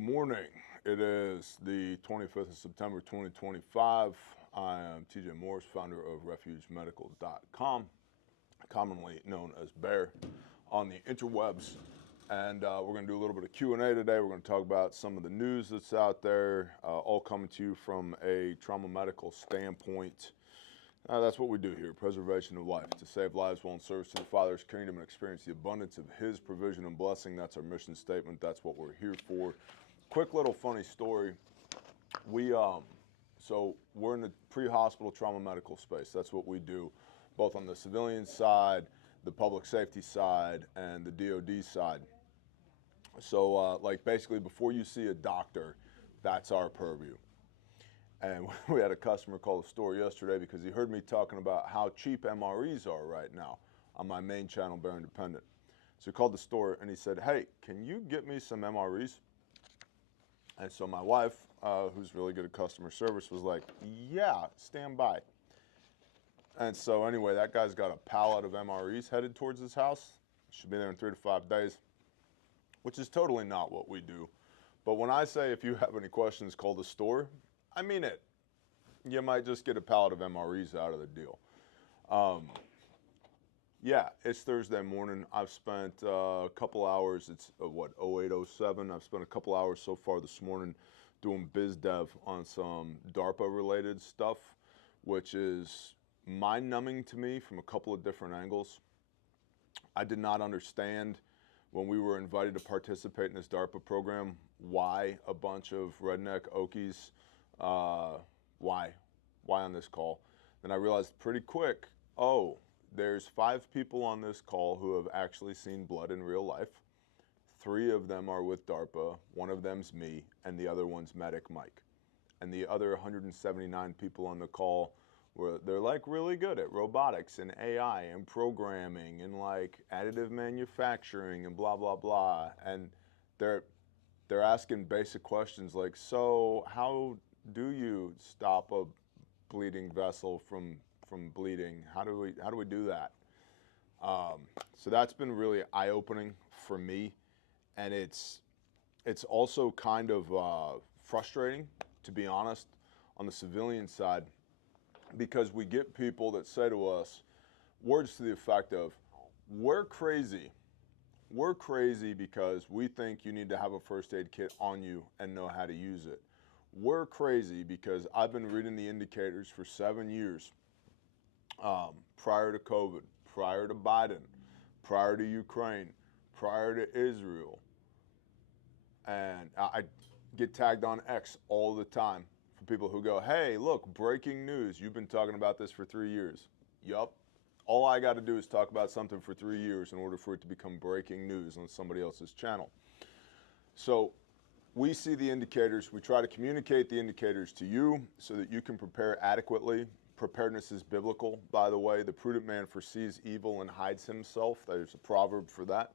Good morning. It is the 25th of September 2025. I am TJ Morris, founder of RefugeMedical.com, commonly known as Bear on the interwebs. And we're going to do a little bit of Q&A today. We're going to talk about some of the news that's out there, all coming to you from a trauma medical standpoint. That's what we do here, preservation of life, to save lives while in service to the Father's kingdom and experience the abundance of His provision and blessing. That's our mission statement. That's what we're here for. Quick little funny story. So we're in the pre-hospital trauma medical space. That's what we do, both on the civilian side, the public safety side, and the DOD side. So like basically before you see a doctor, that's our purview. And we had a customer call the store yesterday because he heard me talking about how cheap MREs are right now on my main channel, Bear Independent. So he called the store and he said, "Hey, can you get me some MREs?" And so my wife, who's really good at customer service, was like, "Yeah, stand by." And so anyway, that guy's got a pallet of MREs headed towards his house. Should be there in 3 to 5 days, which is totally not what we do. But when I say if you have any questions, call the store, I mean it. You might just get a pallet of MREs out of the deal. Yeah, it's Thursday morning. I've spent a couple hours, it's 08:07. I've spent a couple hours so far this morning doing biz dev on some DARPA related stuff, which is mind-numbing to me from a couple of different angles. I did not understand when we were invited to participate in this DARPA program why a bunch of redneck Okies, why on this call. Then I realized pretty quick, oh, there's 5 people on this call who have actually seen blood in real life. 3 of them are with DARPA, 1 of them's me, and the other one's Medic Mike. And the other 179 people on the call, they're like really good at robotics and AI and programming and like additive manufacturing and blah, blah, blah. And they're asking basic questions like, so how do you stop a bleeding vessel from bleeding? How do we do that? So that's been really eye-opening for me, and it's also kind of frustrating, to be honest, on the civilian side, because we get people that say to us words to the effect of, we're crazy because we think you need to have a first aid kit on you and know how to use it. We're crazy because I've been reading the indicators for 7 years, prior to COVID, prior to Biden, prior to Ukraine, prior to Israel. And I get tagged on X all the time for people who go, "Hey, look, breaking news. You've been talking about this for 3 years." Yup. All I got to do is talk about something for 3 years in order for it to become breaking news on somebody else's channel. So we see the indicators. We try to communicate the indicators to you so that you can prepare adequately. Preparedness is biblical, by the way. The prudent man foresees evil and hides himself. There's a proverb for that.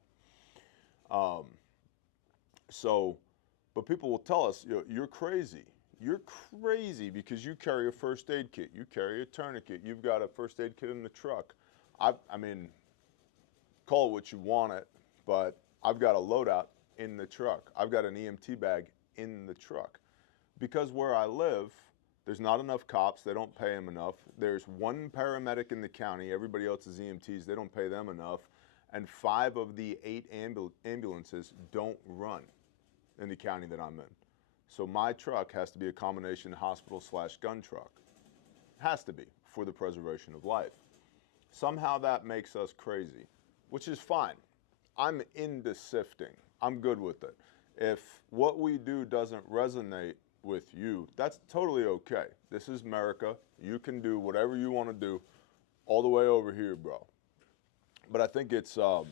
But people will tell us, you're crazy. You're crazy because you carry a first aid kit. You carry a tourniquet. You've got a first aid kit in the truck. I mean, call it what you want it, but I've got a loadout in the truck. I've got an EMT bag in the truck. Because where I live, there's not enough cops. They don't pay them enough. There's 1 paramedic in the county. Everybody else is EMTs. They don't pay them enough. And 5 of the 8 ambulances don't run in the county that I'm in. So my truck has to be a combination hospital/gun truck. It has to be for the preservation of life. Somehow that makes us crazy, which is fine. I'm into sifting. I'm good with it. If what we do doesn't resonate with you, that's totally okay. This is America. You can do whatever you want to do all the way over here, bro. But I think it's a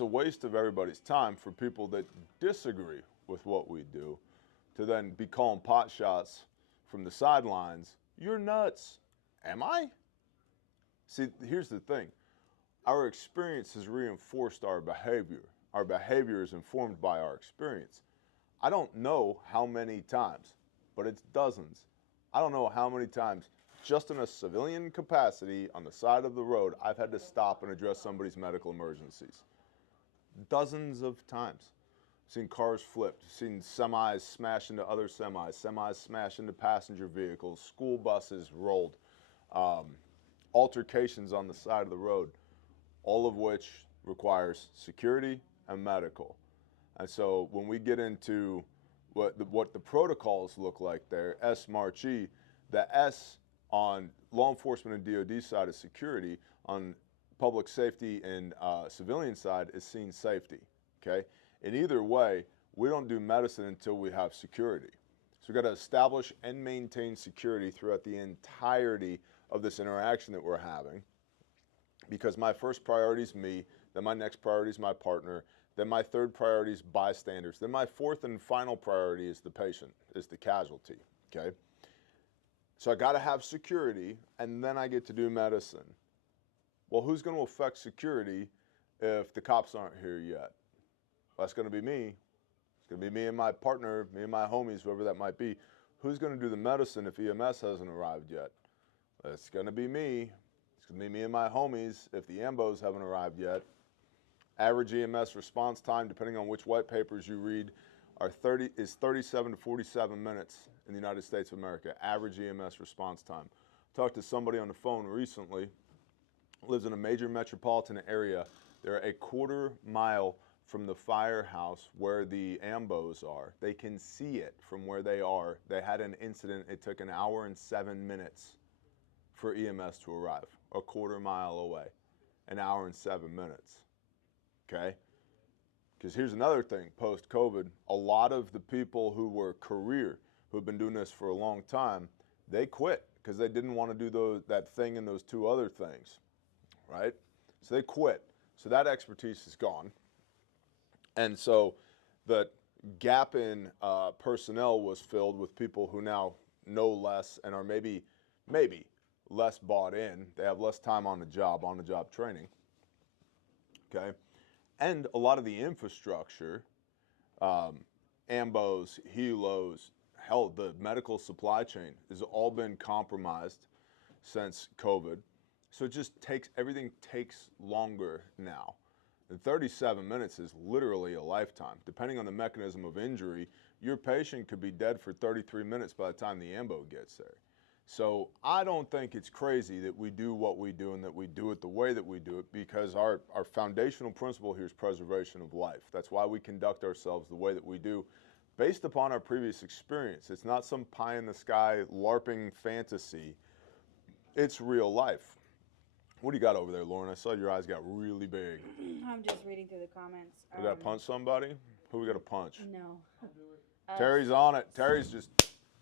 waste of everybody's time for people that disagree with what we do to then be calling pot shots from the sidelines. You're nuts. Am I? See, here's the thing. Our experience has reinforced our behavior. Our behavior is informed by our experience. I don't know how many times, but it's dozens. I don't know how many times, just in a civilian capacity on the side of the road, I've had to stop and address somebody's medical emergencies. Dozens of times. seen cars flipped, seen semis smash into other semis, semis smash into passenger vehicles, school buses rolled, altercations on the side of the road, all of which requires security and medical. And so when we get into what the protocols look like there, S March E, the S on law enforcement and DoD side is security, on public safety and civilian side is scene safety, okay? In either way, we don't do medicine until we have security. So we've got to establish and maintain security throughout the entirety of this interaction that we're having, because my first priority is me, then my next priority is my partner, then my third priority is bystanders, then my fourth and final priority is the patient, is the casualty, okay? So I got to have security, and then I get to do medicine. Well, who's going to affect security if the cops aren't here yet? Well, that's going to be me. It's going to be me and my partner, me and my homies, whoever that might be. Who's going to do the medicine if EMS hasn't arrived yet? It's going to be me. It's going to be me and my homies if the AMBOs haven't arrived yet. Average EMS response time, depending on which white papers you read, is 37 to 47 minutes in the United States of America. Average EMS response time. Talked to somebody on the phone recently, lives in a major metropolitan area. They're a quarter mile from the firehouse where the AMBOs are. They can see it from where they are. They had an incident. It took 1 hour and 7 minutes for EMS to arrive, a quarter mile away, 1 hour and 7 minutes, okay? Because here's another thing, post-COVID, a lot of the people who were who've been doing this for a long time, they quit because they didn't want to do that thing and those 2 other things, right? So they quit. So that expertise is gone. And so the gap in personnel was filled with people who now know less and are maybe less bought in. They have less time on the job training, okay? And a lot of the infrastructure, AMBOs, helos, hell, the medical supply chain has all been compromised since COVID. So it just everything takes longer now. And 37 minutes is literally a lifetime. Depending on the mechanism of injury, your patient could be dead for 33 minutes by the time the AMBO gets there. So I don't think it's crazy that we do what we do and that we do it the way that we do it, because our foundational principle here is preservation of life. That's why we conduct ourselves the way that we do, based upon our previous experience. It's not some pie-in-the-sky LARPing fantasy. It's real life. What do you got over there, Lauren? I saw your eyes got really big. I'm just reading through the comments. We got to punch somebody? Who we got to punch? No. Terry's on it. Terry's just...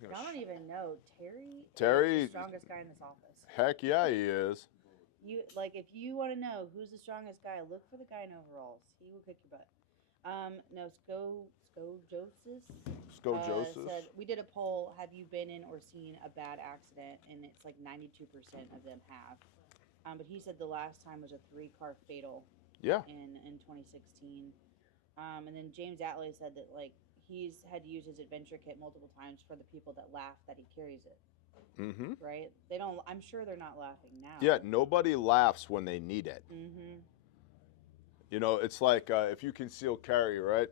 I don't even know. Terry is the strongest guy in this office. Heck yeah, he is. If you want to know who's the strongest guy, look for the guy in overalls. He will kick your butt. No, Joseph said, we did a poll, have you been in or seen a bad accident? And it's like 92% of them have. But he said the last time was a 3-car fatal. Yeah. In 2016. And then James Atley said that he's had to use his adventure kit multiple times for the people that laugh that he carries it. Mm-hmm. Right? They don't. I'm sure they're not laughing now. Yeah, nobody laughs when they need it. Mm-hmm. You know, it's like if you conceal carry, right?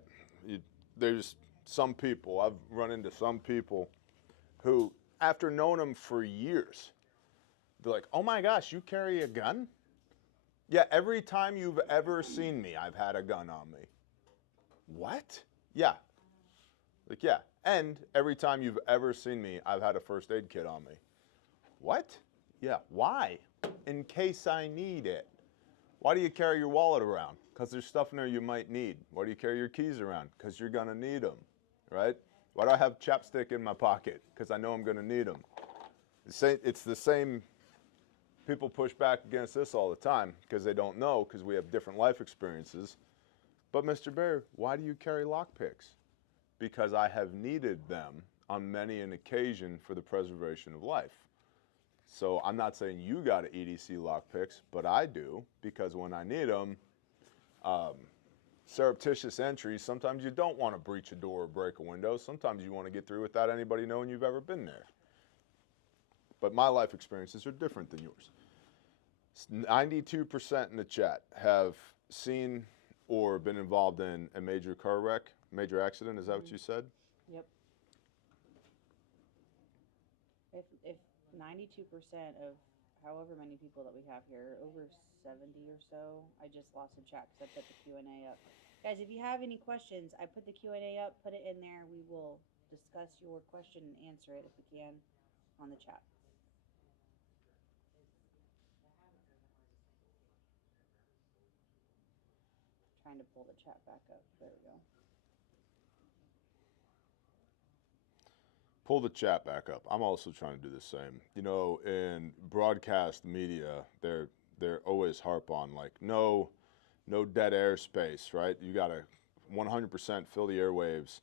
There's some people, I've run into some people who, after knowing them for years, they're like, oh my gosh, you carry a gun? Yeah, every time you've ever seen me, I've had a gun on me. What? Yeah. Like, yeah. And every time you've ever seen me, I've had a first aid kit on me. What? Yeah. Why? In case I need it. Why do you carry your wallet around? Because there's stuff in there you might need. Why do you carry your keys around? Because you're going to need them, right? Why do I have chapstick in my pocket? Because I know I'm going to need them. It's the same. People push back against this all the time because they don't know, because we have different life experiences. But Mr. Bear, why do you carry lockpicks? Because I have needed them on many an occasion for the preservation of life. So I'm not saying you got to EDC lockpicks, but I do, because when I need them, surreptitious entries, sometimes you don't want to breach a door or break a window. Sometimes you want to get through without anybody knowing you've ever been there. But my life experiences are different than yours. 92% in the chat have seen or been involved in a major car wreck. major accident. Is that what you said? Yep. If 92% of however many people that we have here, over 70 or so, I just lost in chat because I put the Q&A up. Guys, if you have any questions, I put the Q&A up, put it in there. We will discuss your question and answer it if we can on the chat. Trying to pull the chat back up. There we go. Pull the chat back up. I'm also trying to do the same. You know, in broadcast media, they're always harp on like no dead airspace, right? You got to 100% fill the airwaves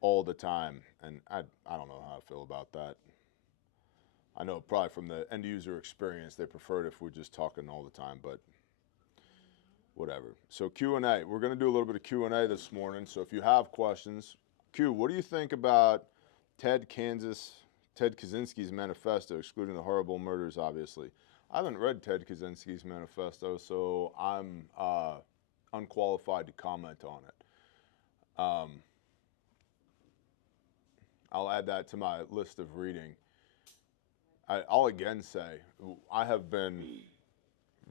all the time, and I don't know how I feel about that. I know probably from the end user experience, they prefer it if we're just talking all the time, but whatever. So Q&A. We're going to do a little bit of Q&A this morning. So if you have questions, Q, what do you think about Ted Kaczynski's manifesto, excluding the horrible murders, obviously? I haven't read Ted Kaczynski's manifesto, so I'm unqualified to comment on it. I'll add that to my list of reading. I'll again say, I have been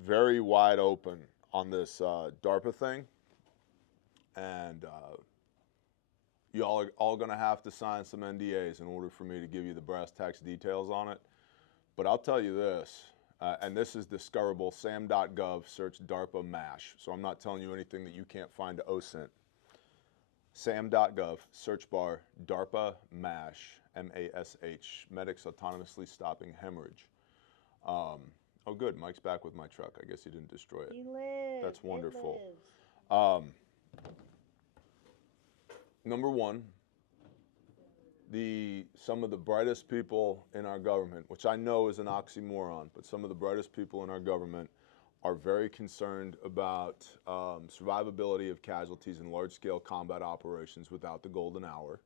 very wide open on this DARPA thing, and y'all are all going to have to sign some NDAs in order for me to give you the brass tacks details on it. But I'll tell you this, and this is discoverable, sam.gov, search DARPA MASH. So I'm not telling you anything that you can't find to OSINT. sam.gov, search bar, DARPA MASH, M-A-S-H, medics autonomously stopping hemorrhage. Oh, good, Mike's back with my truck. I guess he didn't destroy it. He lives. That's wonderful. It lives. Number one, some of the brightest people in our government, which I know is an oxymoron, but some of the brightest people in our government are very concerned about survivability of casualties in large-scale combat operations without the golden hour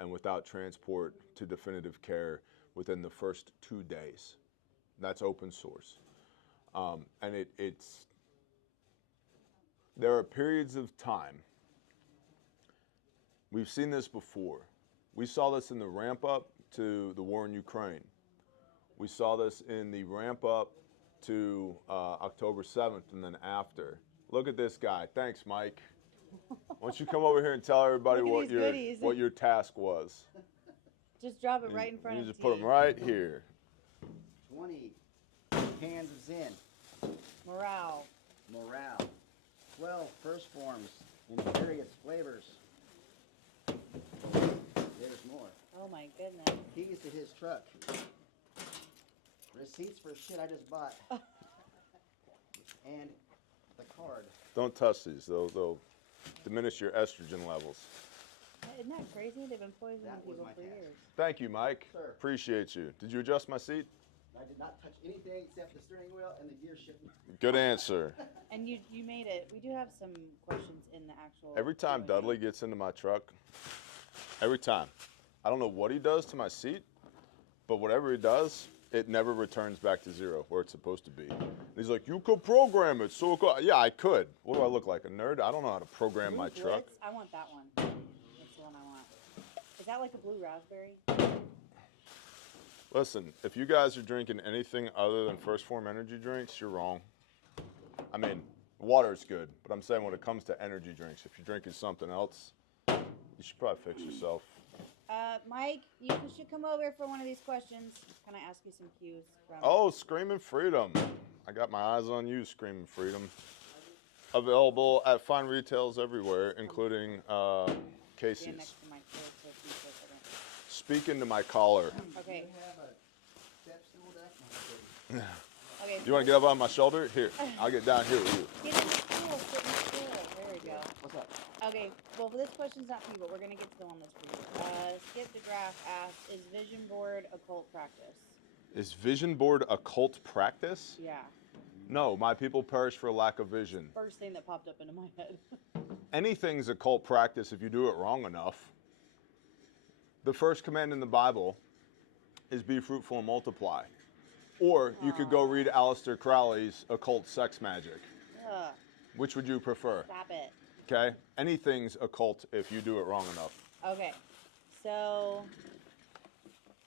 and without transport to definitive care within the first 2 days. That's open source. And there are periods of time. We've seen this before. We saw this in the ramp up to the war in Ukraine. We saw this in the ramp up to October 7th and then after. Look at this guy. Thanks, Mike. Why don't you come over here and tell everybody what your task was? Just drop it right in front of you. You just put them right here. 20 cans of Zen. Morale. 12 first forms in various flavors. There's more. Oh my goodness. Keys to his truck. Receipts for shit I just bought. And the card. Don't touch these. They'll diminish your estrogen levels. Isn't that crazy? They've been poisoning people for task. years. Thank you, Mike. Sir. Appreciate you. Did you adjust my seat? I did not touch anything except the steering wheel and the gear shift. Good answer. And you made it. We do have some questions in the actual. Every time Q&A. Dudley gets into my truck, every time, I don't know what he does to my seat, but whatever he does, it never returns back to zero where it's supposed to be. And he's like, you could program it. So yeah, I could. What do I look like, a nerd? I don't know how to program my Blue truck. Blitz? I want that one. That's the one I want. Is that like a blue raspberry? Listen, if you guys are drinking anything other than First Form energy drinks, you're wrong. I mean, water's good, but I'm saying when it comes to energy drinks, if you're drinking something else, you should probably fix yourself. Mike, you should come over for one of these questions. Can I ask you some cues from? Oh, Screaming Freedom. I got my eyes on you, Screaming Freedom. Available at fine retails everywhere, including Stand Casey's. next to my chair so if you feel different. Speak into my collar. Okay. You have a step stool deck? Okay. Do you want to get up on my shoulder? Here, I'll get down here with you. Get in the stool. Sit in the stool. There we go. What's up? Okay. Well, this question's not for you, but we're gonna get to on this for you. Skip the Graph asks, "Is vision board a cult practice?" Is vision board a cult practice? Yeah. No, my people perish for lack of vision. First thing that popped up into my head. Anything's a cult practice if you do it wrong enough. The first command in the Bible is be fruitful and multiply. Or you could go read Aleister Crowley's Occult Sex Magic. Ugh, Which would you prefer? stop it. Okay? Anything's occult if you do it wrong enough. Okay. So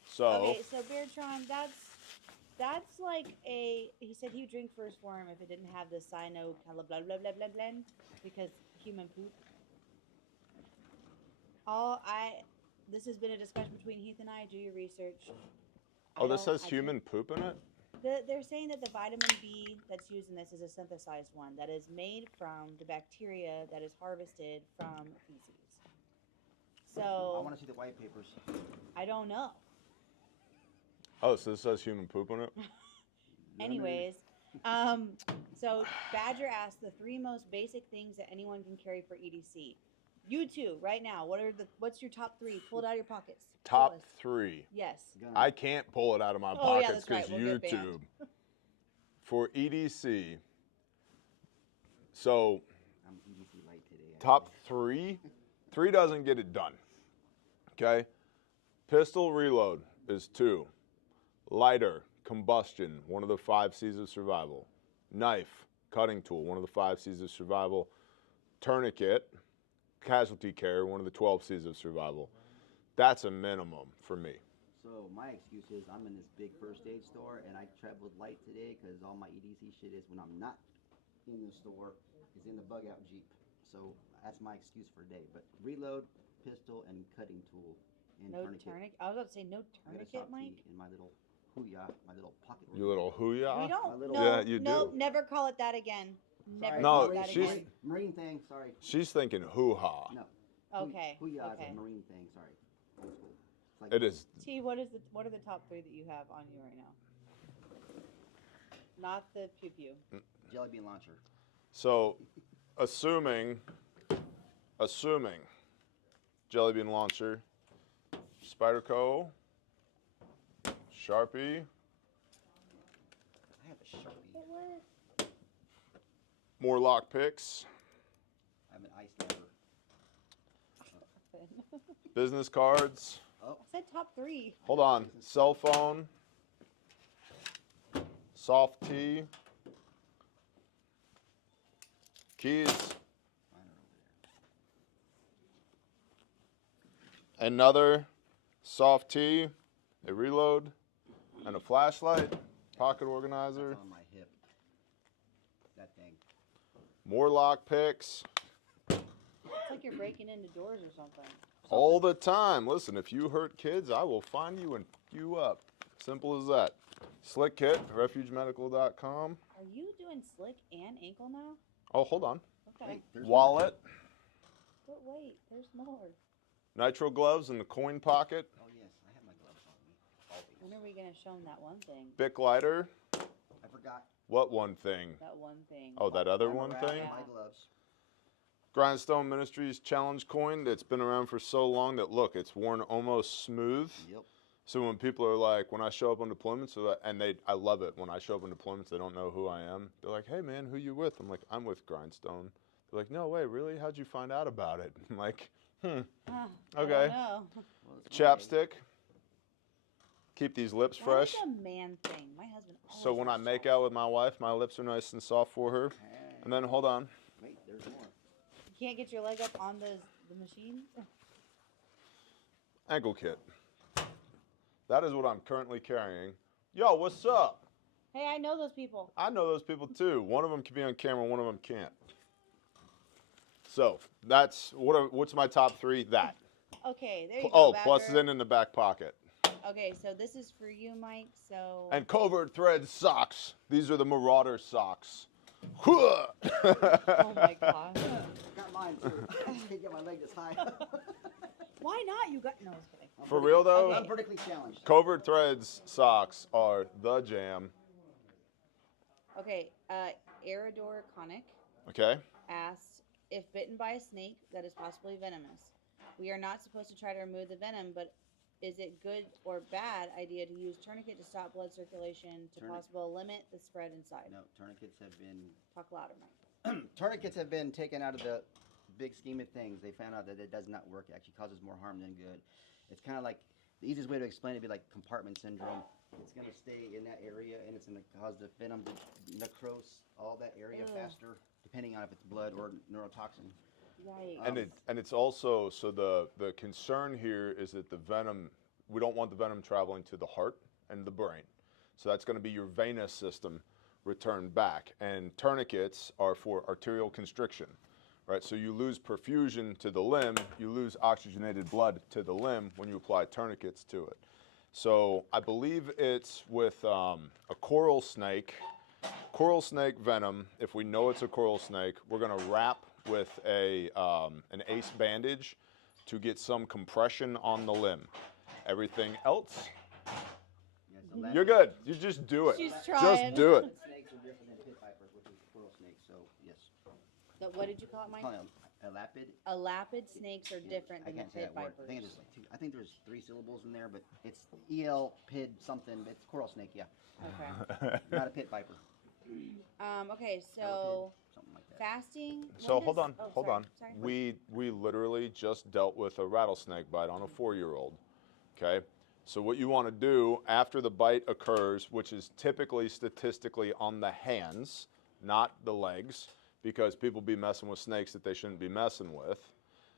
So, Beartron, that's like he said he would drink first for him if it didn't have the cyano blah blah blah blah blah blend because human poop. This has been a discussion between Heath and I. Do your research. oh, this says human poop in it? They're saying that the vitamin B that's used in this is a synthesized one that is made from the bacteria that is harvested from feces. I So want to see the white papers. I don't know. Oh, so this says human poop on it? Anyways, so Badger asked the 3 most basic things that anyone can carry for EDC. You two, right now, what's your top 3? Pull it out of your pockets. Tell Top us. 3. Yes. Gun. I can't pull it out of my Oh, yeah, pockets that's because right. We'll get YouTube. banned. For EDC, so I'm EDC light today. top 3? 3 doesn't get it done. Okay? Pistol reload is 2. Lighter, combustion, one of the 5 C's of survival. Knife, cutting tool, one of the 5 C's of survival. Tourniquet, casualty care, one of the 12 C's of survival. That's a minimum for me. So my excuse is I'm in this big first aid store and I traveled light today because all my EDC shit is when I'm not in the store is in the bug out Jeep. So that's my excuse for today. But reload, pistol, and cutting tool, and No tourniquet. tourniquet. I was about to say no I got a tourniquet, soft Mike. tee in my little hooyah, my little pocket. You little hooyah. We don't. little- No, Yeah, you no, do. never call it that again. Never Sorry, No, call it marine, that she's- again. marine thing. Sorry. She's thinking hoo-ha. No. Okay. Hooyah Okay. is a marine thing. Sorry. Old school. It's like It is. T, what are the top 3 that you have on you right now? Not the pew pew. jelly bean launcher. So, assuming jelly bean launcher, Spyderco, Sharpie, I have a Sharpie. It works. more lock picks, I have an ice stabber. business cards. Oh, I said top 3. Hold on. Cell phone, soft tee, keys, mine are over there. another soft tee, a reload, and a flashlight, pocket organizer, That's on my hip. That thing. more lock picks. It's like you're breaking into doors or something. All the time. Listen, if you hurt kids, I will find you and fuck you up. Simple as that. Slick kit, refugomedical.com. Are you doing slick and ankle now? Oh, hold on. Okay. Wait, there's Wallet, But wait, there's more. nitro gloves in the coin pocket, Oh yes, I have my gloves on me. Always. When are we going to show them that one thing? Bic lighter. I forgot. What one thing? That one thing. Oh, that other I'm a one rat, thing? Yeah. My gloves. Grindstone Ministries challenge coin that's been around for so long that look, it's worn almost smooth. Yep. So when people are like, when I show up on deployments, I love it. When I show up on deployments, they don't know who I am. They're like, "Hey man, who you with?" I'm like, "I'm with Grindstone." They're like, "No way, really? How'd you find out about it?" I'm like, I Okay. don't know. Well, it's my Chapstick. Keep these lips That fresh. is a man thing. My husband always So when I wears make socks. out with my wife, my lips are nice and soft for her. And then hold on, Wait, there's more. You can't get your leg up on the machine? ankle kit. That is what I'm currently carrying. Yo, what's up? Hey, I know those people. I know those people too. One of them can be on camera, one of them can't. So that's what's my top 3? That. Okay, there you go. Oh, plus Badger. in the back pocket. Okay, so this is for you, Mike. So And covert thread socks. These are the Marauder socks. oh my gosh. Got mine too. I just can't get my leg this high. Why not? You got no. I was kidding. For real though, Okay. I'm vertically challenged. covert threads socks are the jam. Okay, Aerodor Conic Okay. asks if bitten by a snake that is possibly venomous. We are not supposed to try to remove the venom, but is it good or bad idea to use tourniquet to stop blood circulation to possible limit the spread inside? No, tourniquets have been Talk louder, Mike. tourniquets have been taken out of the big scheme of things. They found out that it does not work. It actually causes more harm than good. It's kind of like the easiest way to explain it would be like compartment syndrome. It's going to stay in that area and it's going to cause the venom to necrose all that area Ugh. faster, depending on if it's blood or neurotoxin. Yikes. And it's also, so the concern here is that the venom, we don't want the venom traveling to the heart and the brain. So that's going to be your venous system returned back. And tourniquets are for arterial constriction, right? So you lose perfusion to the limb, you lose oxygenated blood to the limb when you apply tourniquets to it. So I believe it's with a coral snake venom. If we know it's a coral snake, we're going to wrap with an ACE bandage to get some compression on the limb. Everything else, you're good. You just do it. She's Just trying. do it. Snakes are different than pit vipers, which is coral snakes. So yes. What did you call it, Mike? Elapid. Elapid snakes are different I than the can't say pit that word. vipers. I think it's like two. I think there's 3 syllables in there, but it's pid something. It's coral snake. Yeah, Okay. not a pit viper. Okay, so Something like that. fasting. So when hold does- on, oh, hold sorry, on. sorry. We literally just dealt with a rattlesnake bite on a 4-year-old. Okay. So what you want to do after the bite occurs, which is typically statistically on the hands, not the legs, because people be messing with snakes that they shouldn't be messing with.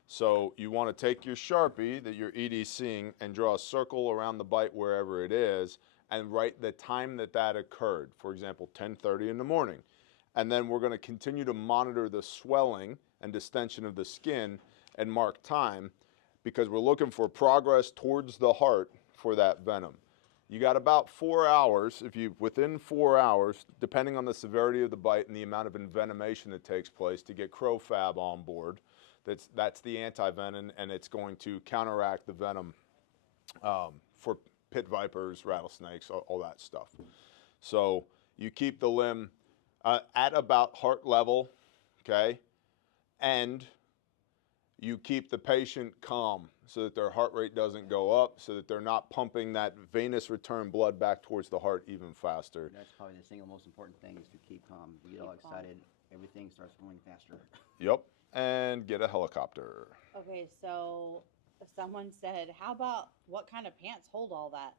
So you want to take your Sharpie that you're EDCing and draw a circle around the bite wherever it is and write the time that occurred. For example, 10:30 in the morning. And then we're going to continue to monitor the swelling and distension of the skin and mark time because we're looking for progress towards the heart for that venom. You got about 4 hours. Within 4 hours, depending on the severity of the bite and the amount of envenomation that takes place, to get CrowFab on board. That's the anti-venom, and it's going to counteract the venom for pit vipers, rattlesnakes, all that stuff. So you keep the limb at about heart level, okay, and you keep the patient calm so that their heart rate doesn't go up, so that they're not pumping that venous return blood back towards the heart even faster. That's probably the single most important thing is to keep calm. We get all Keep calm. excited, everything starts going faster. Yep, and get a helicopter. Okay, so someone said, how about what kind of pants hold all that?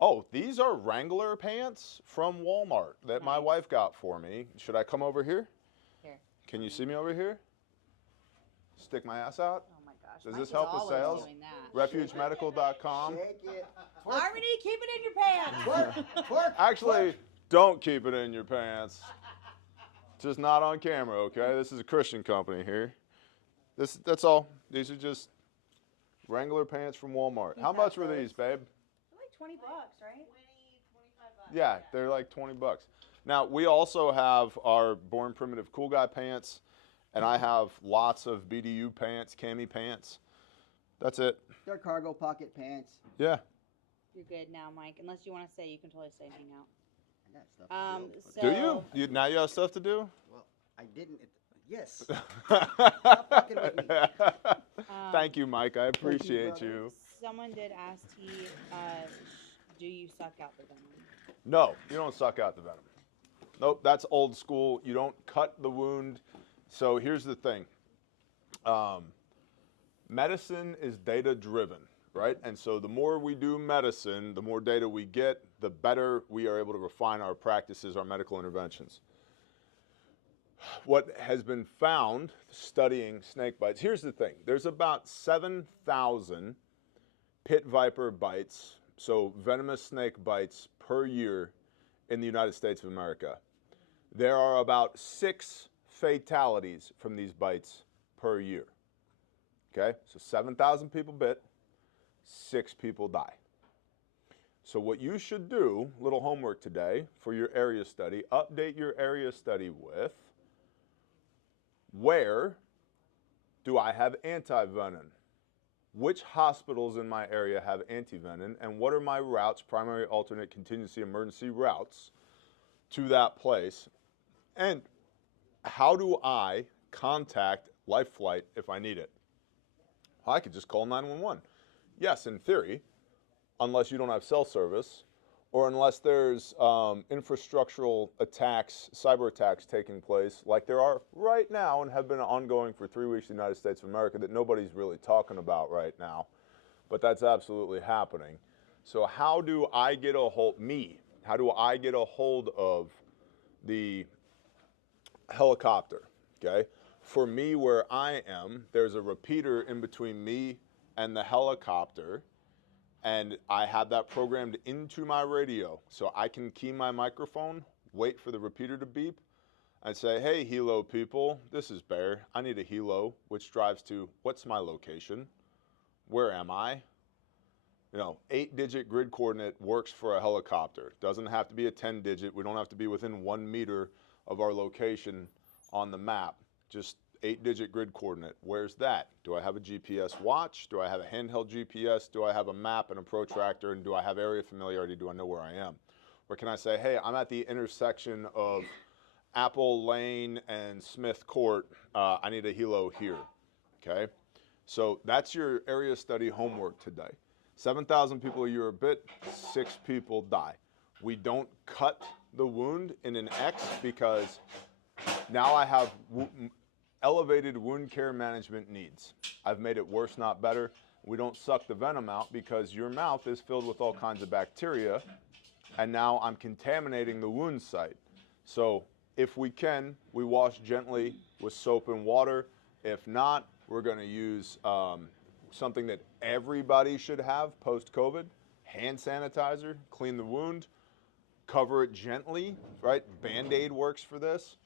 Oh, these are Wrangler pants from Walmart that my Nice. wife got for me. Should I come over here? Here. Can you see me over here? Stick my ass out? Oh my gosh. Does Mike this is help with always sales? doing that. RefugeMedical.com. Shake it. Harmony, keep it in your pants. Twerk. Actually, don't keep it in your pants. Just not on camera, okay? This is a Christian company here. That's all. These are just Wrangler pants from Walmart. He How much has were those. these, babe? They're like 20 bucks, right? 25 bucks. Yeah, they're like 20 bucks. Now, we also have our Born Primitive Cool Guy pants, and I have lots of BDU pants, cami pants. That's it. They're cargo pocket pants. Yeah. You're good now, Mike. Unless you want to say, you can totally stay and hang out. I got stuff to do. So Do you? Now you have stuff to do? Well, I didn't. Yes. Stop fucking with me. Thank you, Mike. I appreciate brother. you. Someone did ask do you suck out the venom? No, you don't suck out the venom. Nope, that's old school. You don't cut the wound. So here's the thing. Medicine is data driven, right? And so the more we do medicine, the more data we get, the better we are able to refine our practices, our medical interventions. What has been found studying snake bites, here's the thing. There's about 7,000 pit viper bites, so venomous snake bites per year in the United States of America. There are about 6 fatalities from these bites per year. Okay, so 7,000 people bit, 6 people die. So what you should do, little homework today for your area study, update your area study with, where do I have anti-venom? Which hospitals in my area have anti-venom, and what are my routes, primary, alternate, contingency, emergency routes to that place? And how do I contact Life Flight if I need it? I could just call 911. Yes, in theory, unless you don't have cell service, or unless there's infrastructural attacks, cyber attacks taking place, like there are right now and have been ongoing for 3 weeks in the United States of America that nobody's really talking about right now, but that's absolutely happening. So how do I get a hold, how do I get a hold of the helicopter, okay? for me, where I am, there's a repeater in between me and the helicopter, and I have that programmed into my radio. So I can key my microphone, wait for the repeater to beep, and say, hey, helo people, this is Bear. I need a helo, which drives to, what's my location? Where am I? You know, 8-digit grid coordinate works for a helicopter. Doesn't have to be a 10-digit. We don't have to be within 1 meter of our location on the map. Just 8-digit grid coordinate. Where's that? Do I have a GPS watch? Do I have a handheld GPS? Do I have a map and a protractor? And do I have area familiarity? Do I know where I am? Or can I say, hey, I'm at the intersection of Apple Lane and Smith Court. I need a helo here, okay? So that's your area study homework today. 7,000 people a year are bit, 6 people die. We don't cut the wound in an X because now I have elevated wound care management needs. I've made it worse, not better. We don't suck the venom out because your mouth is filled with all kinds of bacteria, and now I'm contaminating the wound site. So if we can, we wash gently with soap and water. If not, we're going to use something that everybody should have post-COVID, hand sanitizer, clean the wound, cover it gently, right? Band-Aid works for this.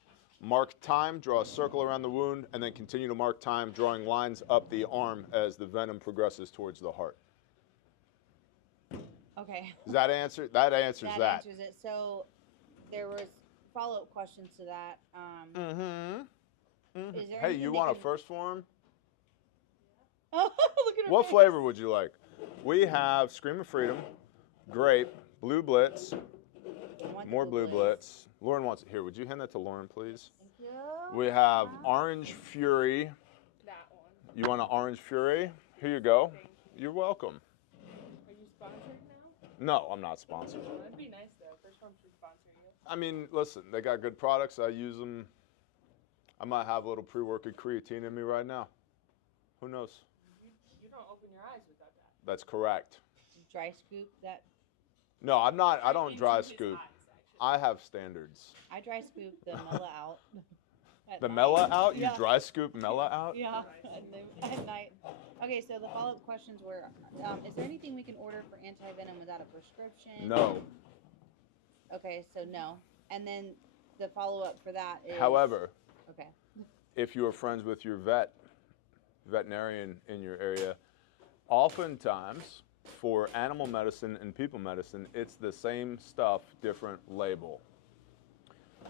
Mark time, draw a circle around the wound, and then continue to mark time, drawing lines up the arm as the venom progresses towards the heart. Okay. Does that answer? That answers that. That answers it. So there was follow-up questions to that. Is there Hey, anything you they want a can- first form? Oh, look at her What face. flavor would you like? We have Scream of Freedom, Grape, Blue Blitz, I want the more Blue Blitz. Lauren wants it. Here, would you hand that to Lauren, please? Thank you. We have Orange Fury. That one. You want an Orange Fury? Here you go. You're welcome. Are you sponsored now? No, I'm not sponsored. Well, that'd be nice though. First one should sponsor you. I mean, listen, they got good products. I use them. I might have a little pre-workout creatine in me right now. Who knows? You don't open your eyes without that. That's correct. Dry scoop that. No, I'm not. I don't Into dry his scoop. eyes, actually. I have standards. I dry scoop the Mela out. at The night. Mela out? You Yeah. dry scoop Mela out? Yeah, at night. Okay, so the follow-up questions were, is there anything we can order for anti-venom without a prescription? No. Okay, so no. And then the follow-up for that is... However, Okay. if you are friends with your veterinarian in your area, oftentimes for animal medicine and people medicine, it's the same stuff, different label.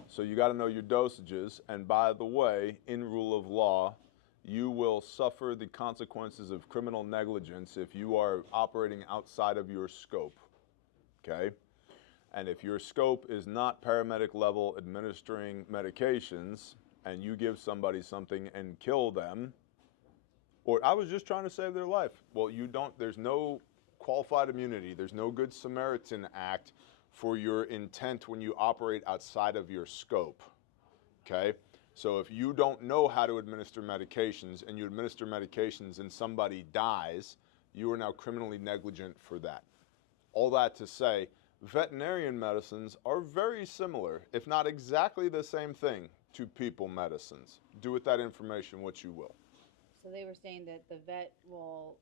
So you got to know your dosages. And by the way, in rule of law, you will suffer the consequences of criminal negligence if you are operating outside of your scope. Okay? And if your scope is not paramedic level administering medications, and you give somebody something and kill them, or I was just trying to save their life. Well, you don't, there's no qualified immunity. There's no Good Samaritan Act for your intent when you operate outside of your scope, okay? So if you don't know how to administer medications and you administer medications and somebody dies, you are now criminally negligent for that. All that to say, veterinarian medicines are very similar, if not exactly the same thing, to people medicines. Do with that information what you will. So they were saying that the vet will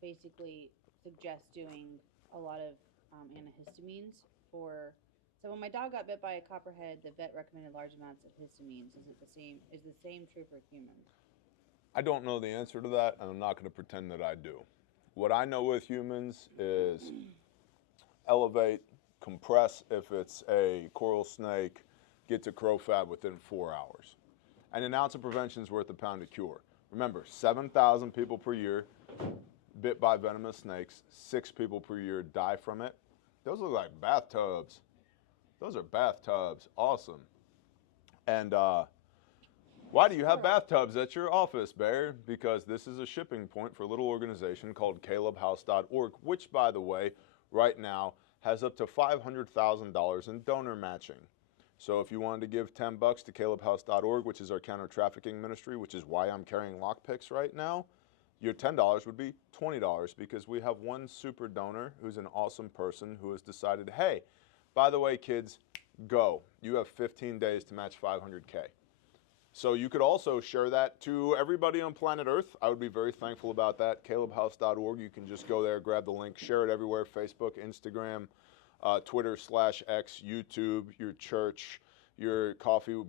basically suggest doing a lot of antihistamines for. So when my dog got bit by a copperhead, the vet recommended large amounts of histamines. Is it the same? Is the same true for humans? I don't know the answer to that, and I'm not going to pretend that I do. What I know with humans is elevate, compress if it's a coral snake, get to crow fab within 4 hours. And an ounce of prevention is worth a pound of cure. Remember, 7,000 people per year bit by venomous snakes, 6 people per year die from it. Those look like bathtubs. Those are bathtubs. Awesome. And why do you have bathtubs at your office, Bear? Because this is a shipping point for a little organization called calebhouse.org, which, by the way, right now has up to $500,000 in donor matching. So if you wanted to give $10 to calebhouse.org, which is our counter-trafficking ministry, which is why I'm carrying lockpicks right now, your $10 would be $20 because we have one super donor who's an awesome person who has decided, hey, by the way, kids, go. You have 15 days to match $500K. So you could also share that to everybody on planet Earth. I would be very thankful about that. CalebHouse.org. You can just go there, grab the link, share it everywhere: Facebook, Instagram, Twitter/X, YouTube, your church, your coffee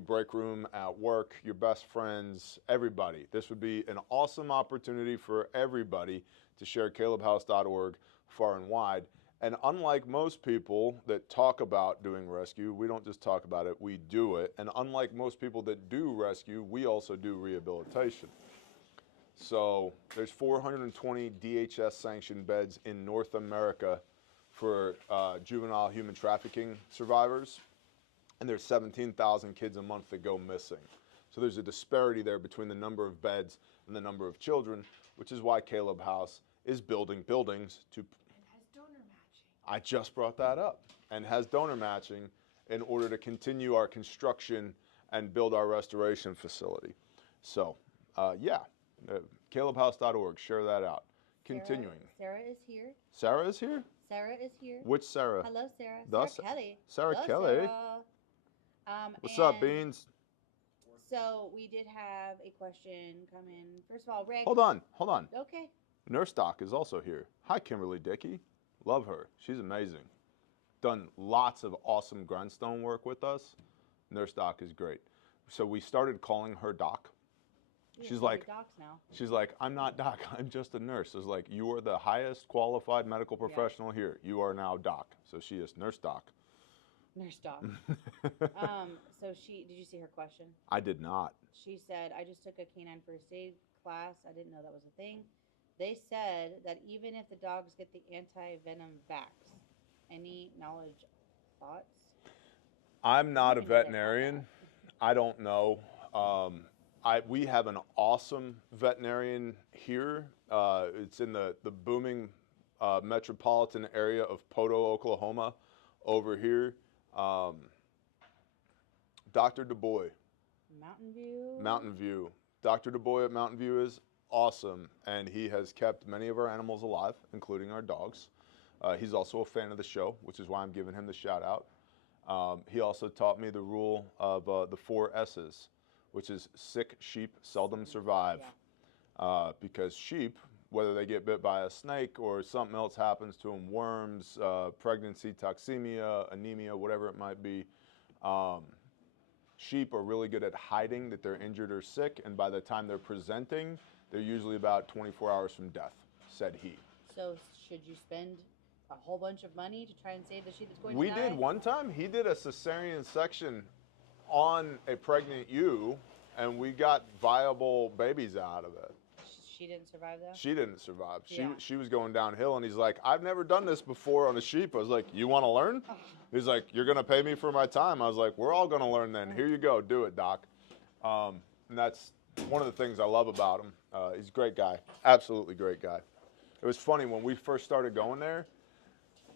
break room at work, your best friends, everybody. This would be an awesome opportunity for everybody to share CalebHouse.org far and wide. And unlike most people that talk about doing rescue, we don't just talk about it, we do it. And unlike most people that do rescue, we also do rehabilitation. So there's 420 DHS sanctioned beds in North America for juvenile human trafficking survivors. And there's 17,000 kids a month that go missing. So there's a disparity there between the number of beds and the number of children, which is why Caleb House is building buildings to... I just brought that up, and has donor matching in order to continue our construction and build our restoration facility. So, CalebHouse.org, share that out. Continuing. Sarah is here. Sarah is here? Sarah is here. Which Sarah? Hello, Sarah. Thus- Sarah Kelly. Sarah Hello, Kelly. Sarah. What's up, and Beans? So we did have a question come in. First of all, Rick. Hold on. Okay. Nurse Doc is also here. Hi, Kimberly Dickey. Love her. She's amazing. Done lots of awesome grindstone work with us. Nurse Doc is great. So we started calling her Doc. We have She's so many like, docs now. She's like, I'm not Doc, I'm just a nurse. I was like, you are the highest qualified medical professional here. You are now Doc. So she is Nurse Doc. Nurse doc. So did you see her question? I did not. She said, I just took a canine first aid class. I didn't know that was a thing. They said that even if the dogs get the anti-venom vax, any knowledge, thoughts? I'm not a even know they have veterinarian. I don't know. We have an awesome veterinarian here. It's in the booming metropolitan area of Poto, Oklahoma, over here. Dr. DuBois. Mountain View. Dr. DuBois at Mountain View is awesome, and he has kept many of our animals alive, including our dogs. He's also a fan of the show, which is why I'm giving him the shout out. He also taught me the rule of the 4 S's, which is sick sheep seldom survive. Because sheep, whether they get bit by a snake or something else happens to them, worms, pregnancy, toxemia, anemia, whatever it might be, sheep are really good at hiding that they're injured or sick, and by the time they're presenting, they're usually about 24 hours from death, said he. So should you spend a whole bunch of money to try and save the sheep that's going We to die? did one time. He did a cesarean section on a pregnant ewe, and we got viable babies out of it. She didn't survive though? She didn't survive. Yeah. She was going downhill, and he's like, I've never done this before on a sheep. I was like, you want to learn? He's like, you're going to pay me for my time. I was like, we're all going to learn then. Here you go. Do it, Doc. And that's one of the things I love about him. He's a great guy. Absolutely great guy. It was funny, when we first started going there,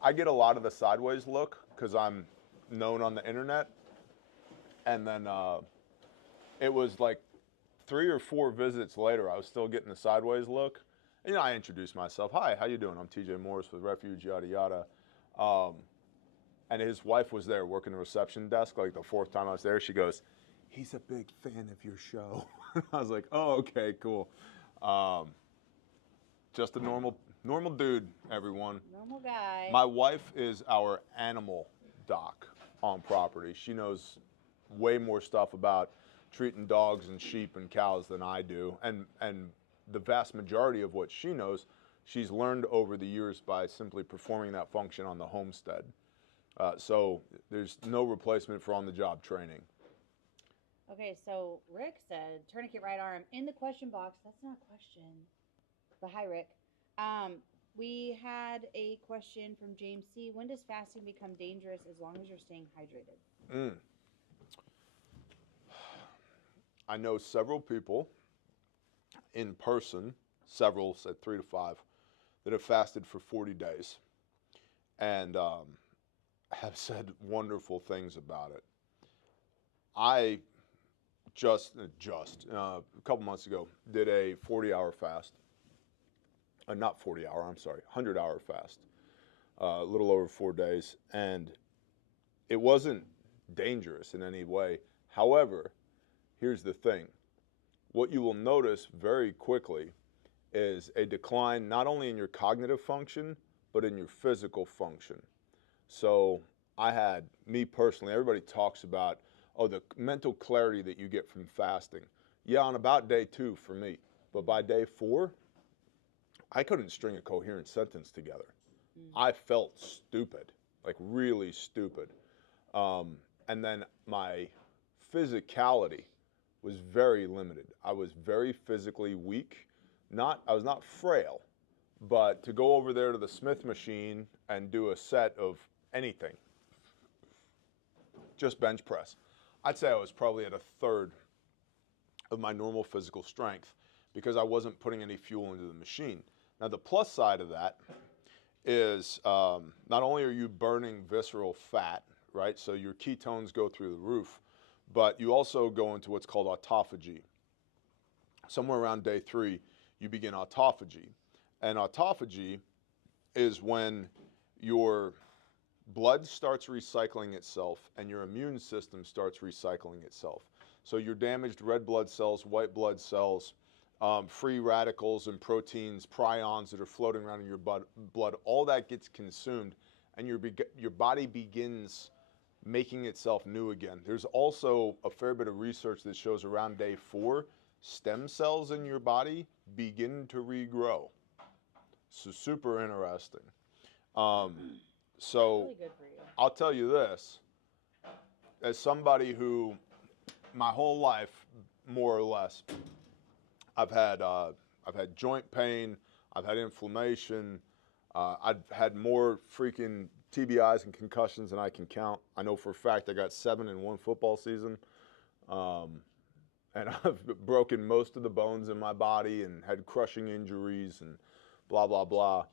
I get a lot of the sideways look because I'm known on the internet. And then it was like 3 or 4 visits later, I was still getting the sideways look. And, I introduced myself. Hi, how you doing? I'm TJ Morris with Refuge, yada, yada. And his wife was there working the reception desk. Like the 4th time I was there, she goes, he's a big fan of your show. I was like, oh, okay, cool. Just a normal dude, everyone. Normal guy. My wife is our animal doc on property. She knows way more stuff about treating dogs and sheep and cows than I do. And the vast majority of what she knows, she's learned over the years by simply performing that function on the homestead. So there's no replacement for on-the-job training. Okay, so Rick said, tourniquet right arm in the question box. That's not a question. But hi, Rick. We had a question from James C. When does fasting become dangerous as long as you're staying hydrated? I know several people in person, several said 3 to 5, that have fasted for 40 days and have said wonderful things about it. I just a couple months ago did a 40-hour fast. Not 40-hour, I'm sorry, 100-hour fast, a little over 4 days, and it wasn't dangerous in any way. However, here's the thing. What you will notice very quickly is a decline not only in your cognitive function, but in your physical function. So me personally, everybody talks about, oh, the mental clarity that you get from fasting. Yeah, on about day 2 for me. But by day 4, I couldn't string a coherent sentence together. I felt stupid, like really stupid. And then my physicality was very limited. I was very physically weak. I was not frail, but to go over there to the Smith machine and do a set of anything, just bench press, I'd say I was probably at a third of my normal physical strength because I wasn't putting any fuel into the machine. Now, the plus side of that is not only are you burning visceral fat, right? So your ketones go through the roof, but you also go into what's called autophagy. Somewhere around day 3, you begin autophagy. And autophagy is when your blood starts recycling itself and your immune system starts recycling itself. So your damaged red blood cells, white blood cells, free radicals and proteins, prions that are floating around in your blood, all that gets consumed and your body begins making itself new again. There's also a fair bit of research that shows around day 4, stem cells in your body begin to regrow. So super interesting. So Really good for you. I'll tell you this, as somebody who my whole life, more or less, I've had joint pain, I've had inflammation, I've had more freaking TBIs and concussions than I can count. I know for a fact I got 7 in one football season. And I've broken most of the bones in my body and had crushing injuries and blah, blah, blah.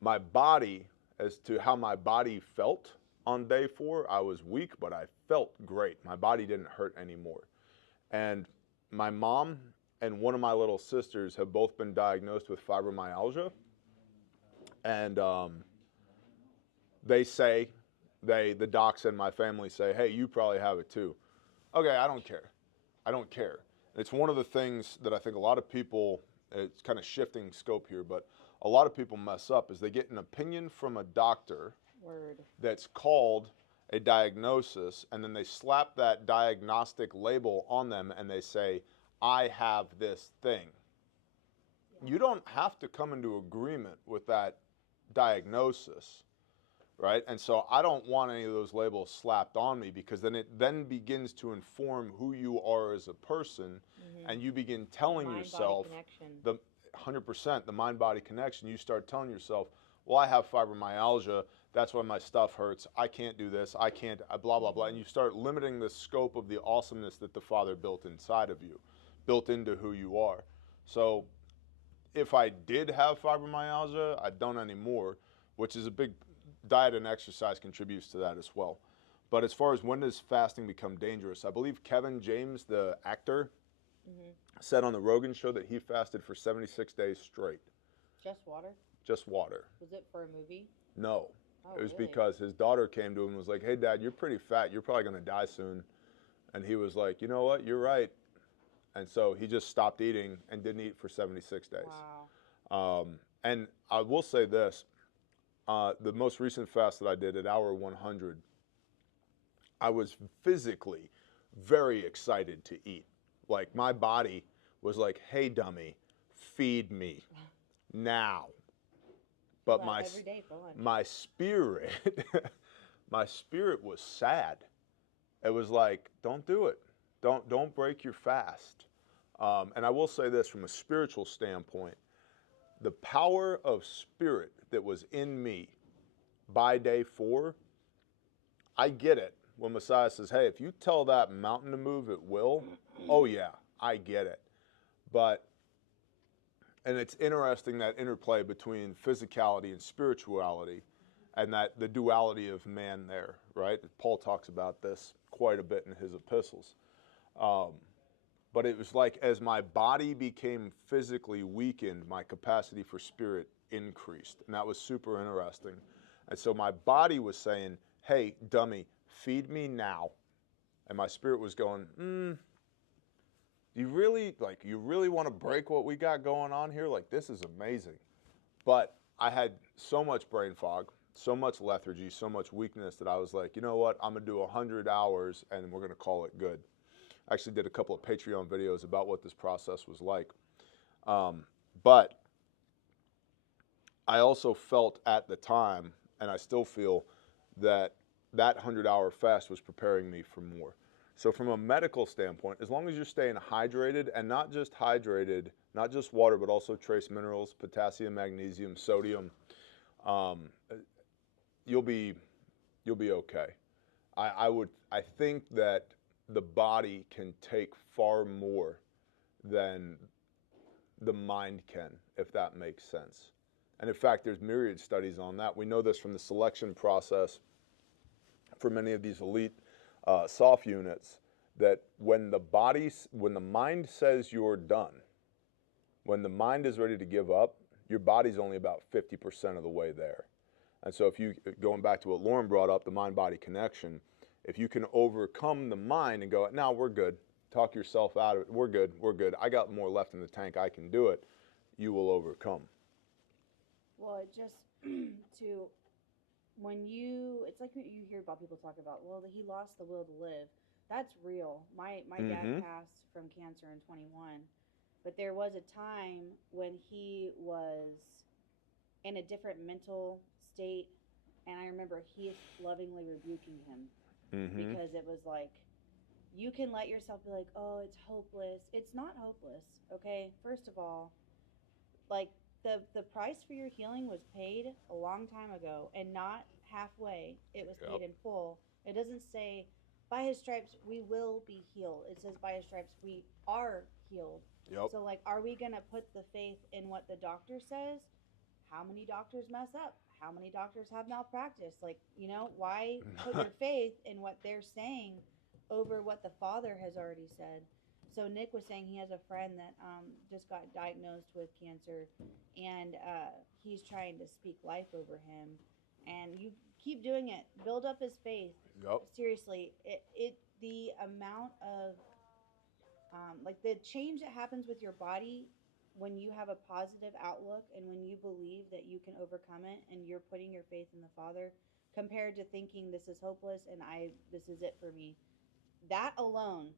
My body, as to how my body felt on day 4, I was weak, but I felt great. My body didn't hurt anymore. And my mom and one of my little sisters have both been diagnosed with fibromyalgia. And they say, the docs and my family say, hey, you probably have it too. Okay, I don't care. I don't care. It's one of the things that I think a lot of people, it's kind of shifting scope here, but a lot of people mess up is they get an opinion from a doctor that's called a diagnosis, and then they slap that diagnostic label on them and they say, I have this thing. You don't have to come into agreement with that diagnosis, right? And so I don't want any of those labels slapped on me, because then it then begins to inform who you are as a person, and you begin telling yourself the 100%, the mind-body connection. You start telling yourself, well, I have fibromyalgia, that's why my stuff hurts, I can't do this, I can't, blah, blah, blah. And you start limiting the scope of the awesomeness that the Father built inside of you, built into who you are. So if I did have fibromyalgia, I don't anymore, which is a big, diet and exercise contributes to that as well. But as far as when does fasting become dangerous, I believe Kevin James, the actor, said on the Rogan show that he fasted for 76 days straight. Just water? Just water. Was it for a movie? No. Oh, it was really? because his daughter came to him and was like, hey, Dad, you're pretty fat. You're probably going to die soon. And he was like, you know what? You're right. And so he just stopped eating and didn't eat for 76 days. Wow. And I will say this. The most recent fast that I did at hour 100, I was physically very excited to eat. Like, my body was like, hey, dummy, feed me now. But Well, every day for lunch. my spirit, my spirit was sad. It was like, don't do it. Don't break your fast. And I will say this from a spiritual standpoint, the power of spirit that was in me by day 4, I get it when Messiah says, hey, if you tell that mountain to move, it will. Oh yeah, I get it. And it's interesting, that interplay between physicality and spirituality, and that the duality of man there, right? Paul talks about this quite a bit in his epistles. But it was like, as my body became physically weakened, my capacity for spirit increased. And that was super interesting. And so my body was saying, hey, dummy, feed me now. And my spirit was going, you really want to break what we got going on here? Like, this is amazing. But I had so much brain fog, so much lethargy, so much weakness that I was like, you know what? I'm going to do 100 hours and we're going to call it good. I actually did a couple of Patreon videos about what this process was like. But I also felt at the time, and I still feel, that 100-hour fast was preparing me for more. So from a medical standpoint, as long as you're staying hydrated, and not just hydrated, not just water, but also trace minerals, potassium, magnesium, sodium, you'll be okay. I think that the body can take far more than the mind can, if that makes sense. And in fact, there's myriad studies on that. We know this from the selection process for many of these elite soft units, that when the mind says you're done, when the mind is ready to give up, your body's only about 50% of the way there. And so if you, going back to what Lauren brought up, the mind-body connection, if you can overcome the mind and go, no, we're good, talk yourself out of it, we're good, I got more left in the tank, I can do it, you will overcome. Well, it just it's like you hear about people talk about, well, he lost the will to live. That's real. My dad passed from cancer in 21, but there was a time when he was in a different mental state, and I remember he lovingly rebuking him because it was like, you can let yourself be like, oh, it's hopeless. It's not hopeless, okay? First of all, like, the price for your healing was paid a long time ago, and not halfway. It was paid in full. It doesn't say, by his stripes we will be healed. It says, by his stripes we are healed. Yep. So, like, are we going to put the faith in what the doctor says? How many doctors mess up? How many doctors have malpractice? Like, you know, why put your faith in what they're saying over what the Father has already said? So Nick was saying he has a friend that just got diagnosed with cancer, and he's trying to speak life over him. And you keep doing it. Build up his faith. Yep. Seriously, the amount of like the change that happens with your body when you have a positive outlook and when you believe that you can overcome it and you're putting your faith in the Father, compared to thinking this is hopeless and this is it for me. That alone,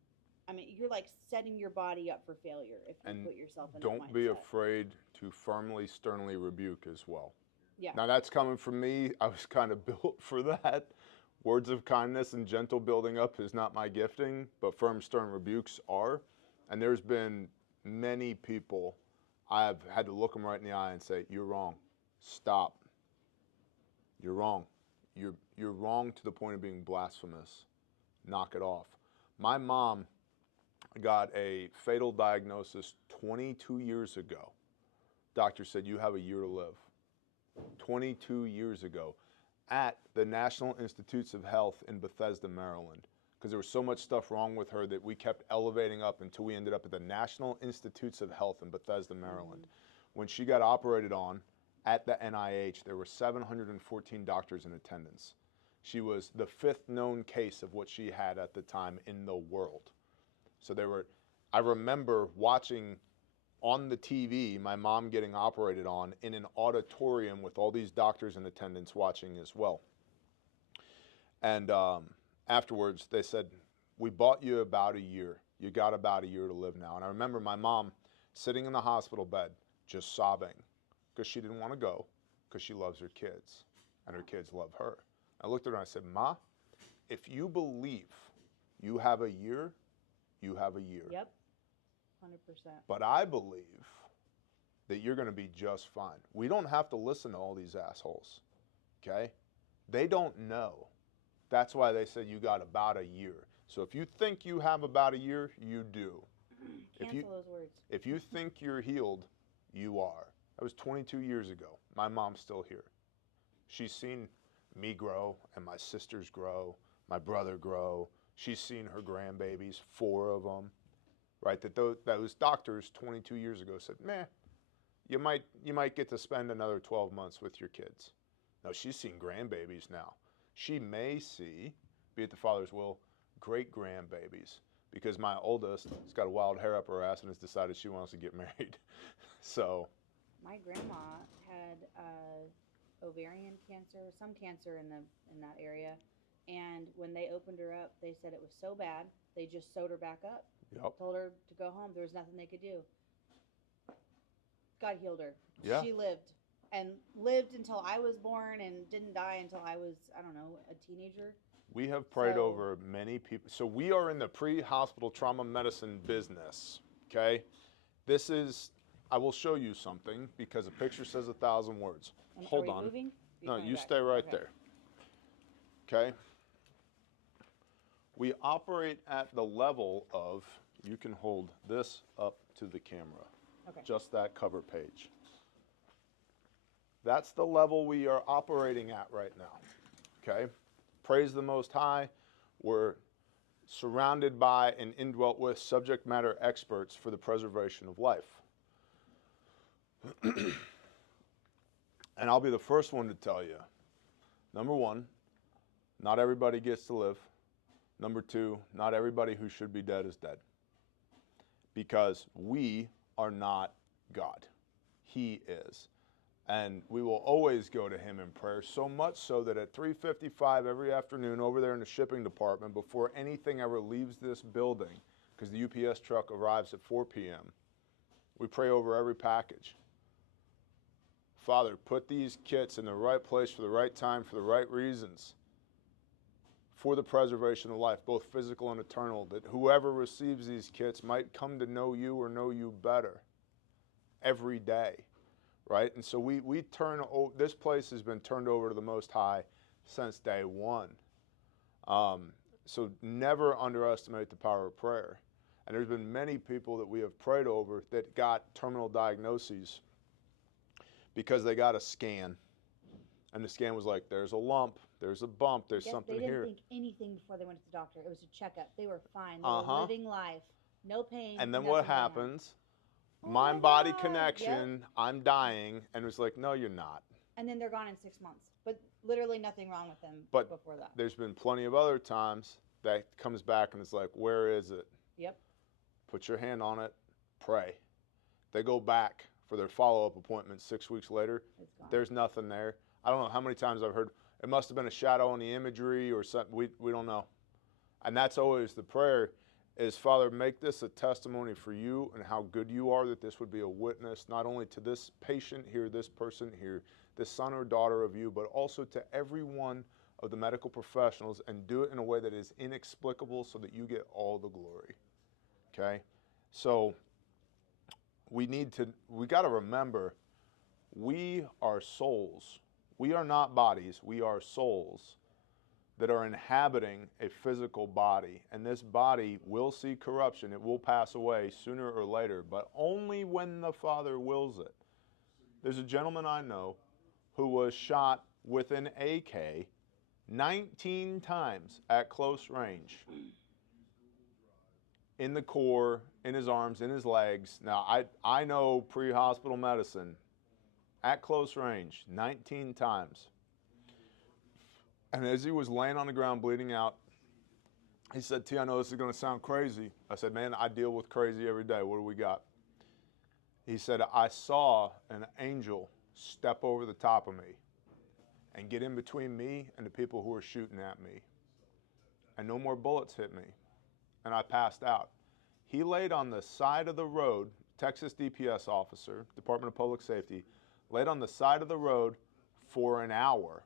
I mean, you're like setting your body up for failure if you put yourself in that mindset. Don't be afraid to firmly, sternly rebuke as well. Yeah. Now that's coming from me. I was kind of built for that. Words of kindness and gentle building up is not my gifting, but firm, stern rebukes are. And there's been many people I've had to look them right in the eye and say, you're wrong. Stop. You're wrong. You're wrong to the point of being blasphemous. Knock it off. My mom got a fatal diagnosis 22 years ago. Doctor said, you have a year to live. 22 years ago at the National Institutes of Health in Bethesda, Maryland, because there was so much stuff wrong with her that we kept elevating up until we ended up at the National Institutes of Health in Bethesda, Maryland. When she got operated on at the NIH, there were 714 doctors in attendance. She was the 5th known case of what she had at the time in the world. So I remember watching on the TV my mom getting operated on in an auditorium with all these doctors in attendance watching as well. And afterwards they said, we bought you about a year. You got about a year to live now. And I remember my mom sitting in the hospital bed just sobbing because she didn't want to go because she loves her kids and her kids love her. I looked at her and I said, Ma, if you believe you have a year, you have a year. Yep. 100%. But I believe that you're going to be just fine. We don't have to listen to all these assholes, okay? They don't know. That's why they said you got about a year. So if you think you have about a year, you do. Cancel those words. If you think you're healed, you are. That was 22 years ago. My mom's still here. She's seen me grow and my sisters grow, my brother grow. She's seen her grandbabies, 4 of them. Right, that those doctors 22 years ago said, meh, you might get to spend another 12 months with your kids. No, she's seen grandbabies now. She may see, be it the Father's will, great grandbabies. because my oldest has got a wild hair up her ass and has decided she wants to get married. So My grandma had ovarian cancer, some cancer in that area, and when they opened her up, they said it was so bad they just sewed her back up. yep. Told her to go home. There was nothing they could do. God healed her. Yeah. She lived and lived until I was born and didn't die until I was, I don't know, a teenager. We have prayed So- over many people. So we are in the pre-hospital trauma medicine business, okay? This is, I will show you something because a picture says 1,000 words. And Hold are we on. moving? No, coming you back? stay right Okay. there. Okay? We operate at the level of, you can hold this up to the camera, Okay. just that cover page. That's the level we are operating at right now, okay? Praise the Most High. We're surrounded by and indwelt with subject matter experts for the preservation of life. And I'll be the first one to tell you, number one, not everybody gets to live. Number two, not everybody who should be dead is dead. Because we are not God. He is. And we will always go to him in prayer, so much so that at 3:55 every afternoon over there in the shipping department, before anything ever leaves this building, because the UPS truck arrives at 4 p.m., we pray over every package. Father, put these kits in the right place for the right time, for the right reasons, for the preservation of life, both physical and eternal, that whoever receives these kits might come to know you or know you better every day, right? And so we turn, this place has been turned over to the Most High since day one. So never underestimate the power of prayer. And there's been many people that we have prayed over that got terminal diagnoses because they got a scan. And the scan was like, there's a lump, there's a bump, there's Yes, something they didn't here. think anything before they went to the doctor. It was a checkup. They were fine. They Uh-huh. were living life. No pain. And then nothing what going on. happens? Oh my Mind-body God, connection, I'm dying. And it was like, no, you're not. And then they're gone in 6 months. But literally nothing wrong with them But before that. There's been plenty of other times that comes back and it's like, where is it? Yep. Put your hand on it, pray. They go back for their follow-up appointment 6 weeks later. It's gone. There's nothing there. I don't know how many times I've heard, it must have been a shadow in the imagery or something. We don't know. And that's always the prayer is, Father, make this a testimony for you and how good you are, that this would be a witness not only to this patient here, this person here, this son or daughter of you, but also to every one of the medical professionals, and do it in a way that is inexplicable so that you get all the glory. Okay? So we got to remember, we are souls. We are not bodies, we are souls that are inhabiting a physical body. And this body will see corruption. It will pass away sooner or later, but only when the Father wills it. There's a gentleman I know who was shot with an AK 19 times at close range. In the core, in his arms, in his legs. Now, I know pre-hospital medicine. At close range, 19 times. And as he was laying on the ground bleeding out, he said, T, I know this is going to sound crazy. I said, man, I deal with crazy every day. What do we got? He said, I saw an angel step over the top of me and get in between me and the people who were shooting at me. And no more bullets hit me. And I passed out. He laid on the side of the road, Texas DPS officer, Department of Public Safety, laid on the side of the road for an hour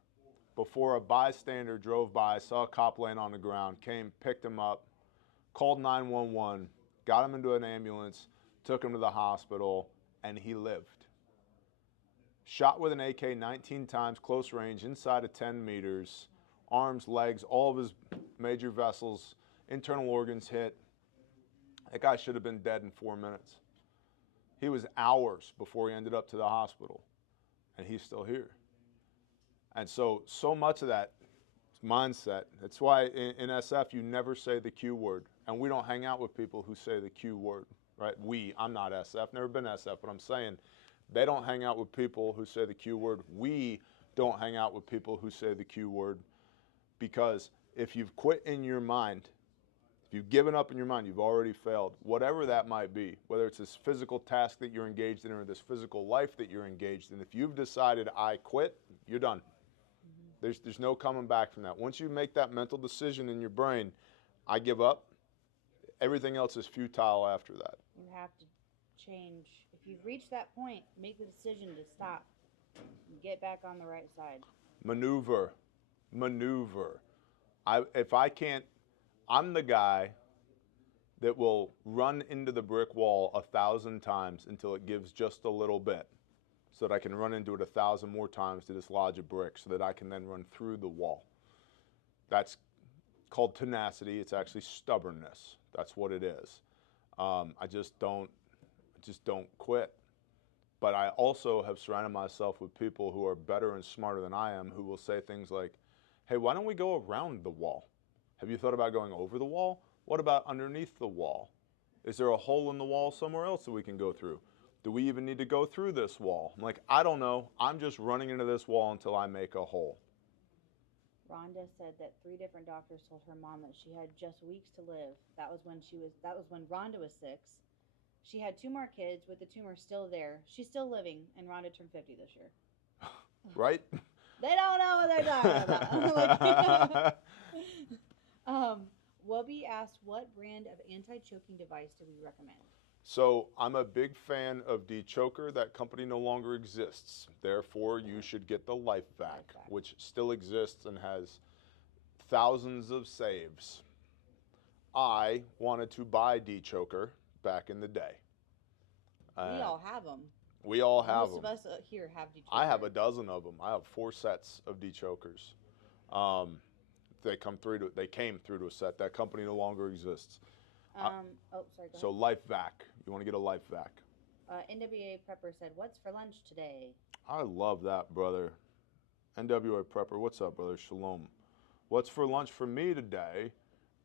before a bystander drove by, saw a cop laying on the ground, came, picked him up, called 911, got him into an ambulance, took him to the hospital, and he lived. Shot with an AK 19 times, close range, inside of 10 meters, arms, legs, all of his major vessels, internal organs hit. That guy should have been dead in 4 minutes. He was hours before he ended up to the hospital, and he's still here. And so much of that mindset. That's why in SF you never say the Q word, and we don't hang out with people who say the Q word, right? I'm not SF, never been SF, but I'm saying they don't hang out with people who say the Q word. We don't hang out with people who say the Q word, because if you've quit in your mind, if If you've given up in your mind, you've already failed, whatever that might be, whether it's this physical task that you're engaged in or this physical life that you're engaged in, if you've decided, I quit, you're done. There's no coming back from that. Once you make that mental decision in your brain, I give up, everything else is futile after that. You have to change. If you've reached that point, make the decision to stop. Get back on the right side. Maneuver. If I can't, I'm the guy that will run into the brick wall 1,000 times until it gives just a little bit, so that I can run into it 1,000 more times to dislodge a brick, so that I can then run through the wall. That's called tenacity. It's actually stubbornness. That's what it is. I just don't quit. But I also have surrounded myself with people who are better and smarter than I am, who will say things like, hey, why don't we go around the wall? Have you thought about going over the wall? What about underneath the wall? Is there a hole in the wall somewhere else that we can go through? Do we even need to go through this wall? I'm like, I don't know. I'm just running into this wall until I make a hole. Rhonda said that 3 different doctors told her mom that she had just weeks to live. That was when Rhonda was 6. She had 2 more kids with the tumor still there. She's still living, and Rhonda turned 50 this year. Right? They don't know what they're talking about. Wubby asked, what brand of anti-choking device do we recommend? So I'm a big fan of D-Choker. That company no longer exists. Therefore, you should get the LifeVac, which still exists and has thousands of saves. I wanted to buy D-Choker back in the day. We all have them. We all have them. Most of us here have D-Choker. I have a dozen of them. I have 4 sets of D-Chokers. They came through to a set. That company no longer exists. Sorry, go so ahead. LifeVac. You want to get a LifeVac. NWA Prepper said, what's for lunch today? I love that, brother. NWA Prepper, what's up, brother? Shalom. What's for lunch for me today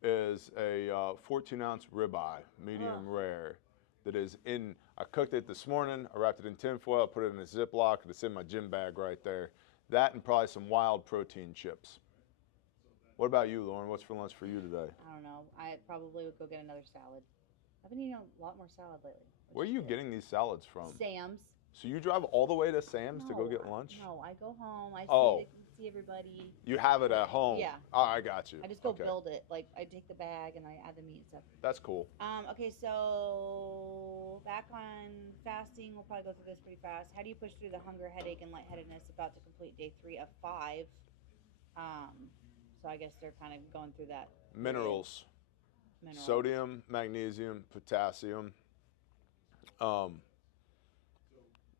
is a 14-ounce ribeye, medium rare, that is in, I cooked it this morning, I wrapped it in tin foil, put it in a Ziploc, and it's in my gym bag right there. That and probably some wild protein chips. What about you, Lauren? What's for lunch for you today? I don't know. I probably would go get another salad. I've been eating a lot more salad lately. Where are you getting these salads from? Sam's. So you drive all the way to Sam's to go get lunch? No, I go home. I see everybody. You have it at home? Yeah. Oh, I got you. I just go build it. Like, I take the bag and I add the meat and stuff. That's cool. Okay, so back on fasting, we'll probably go through this pretty fast. How do you push through the hunger, headache, and lightheadedness about to complete day 3 of 5? So I guess they're kind of going through that. Minerals. Sodium, magnesium, potassium.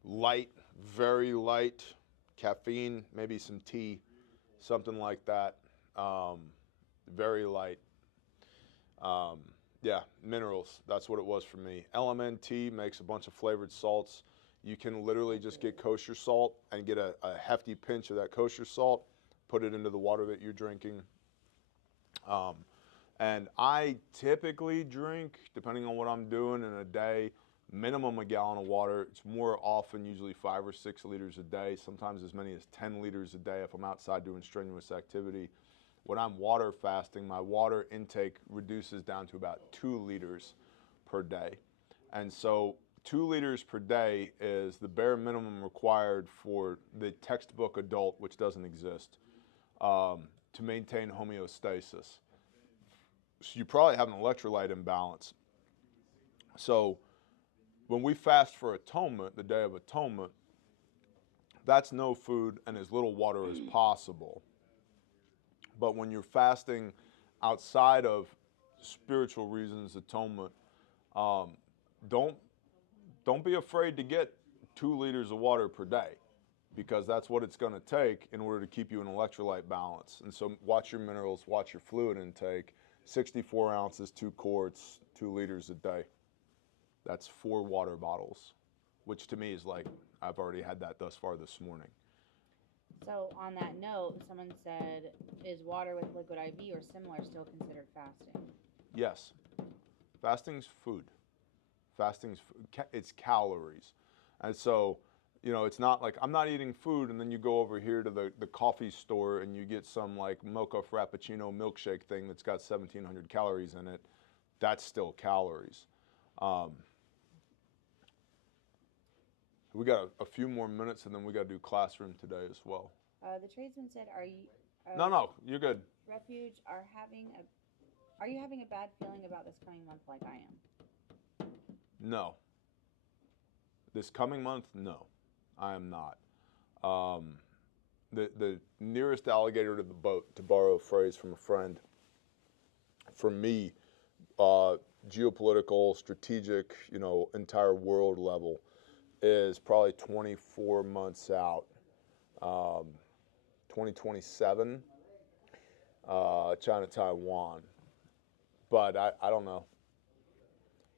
Light, very light. Caffeine, maybe some tea, something like that. Very light. Yeah, minerals. That's what it was for me. LMNT makes a bunch of flavored salts. You can literally just get kosher salt and get a hefty pinch of that kosher salt, put it into the water that you're drinking. And I typically drink, depending on what I'm doing in a day, minimum a gallon of water. It's more often usually 5 or 6 liters a day, sometimes as many as 10 liters a day if I'm outside doing strenuous activity. When I'm water fasting, my water intake reduces down to about 2 liters per day. And so 2 liters per day is the bare minimum required for the textbook adult, which doesn't exist, to maintain homeostasis. So you probably have an electrolyte imbalance. So when we fast for atonement, the Day of Atonement, that's no food and as little water as possible. But when you're fasting outside of spiritual reasons, atonement, don't be afraid to get 2 liters of water per day, because that's what it's going to take in order to keep you in electrolyte balance. And so watch your minerals, watch your fluid intake. 64 ounces, 2 quarts, 2 liters a day. That's 4 water bottles, which to me is like, I've already had that thus far this morning. So on that note, someone said, is water with liquid IV or similar still considered fasting? Yes. Fasting's food. It's calories. And so, you know, it's not like I'm not eating food and then you go over here to the coffee store and you get some like mocha frappuccino milkshake thing that's got 1,700 calories in it. that's still calories. We got a few more minutes, and then we got to do classroom today as well. The tradesman said, "Are you?" No, you're good. Refuge Are you having a bad feeling about this coming month like I am? No. This coming month, no, I am not. The nearest alligator to the boat, to borrow a phrase from a friend, for me, geopolitical, strategic, entire world level, is probably 24 months out. 2027, China, Taiwan. But I don't know.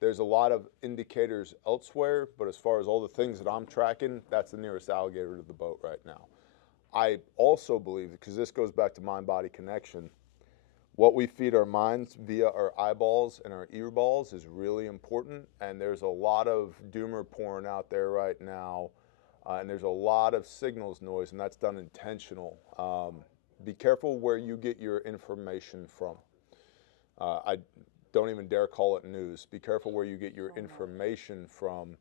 There's a lot of indicators elsewhere, but as far as all the things that I'm tracking, that's the nearest alligator to the boat right now. I also believe, because this goes back to mind-body connection, what we feed our minds via our eyeballs and our earballs is really important, and there's a lot of doomer porn out there right now, and there's a lot of signals noise, and that's done intentional. Be careful where you get your information from. I don't even dare call it news. Be careful where you get your information from,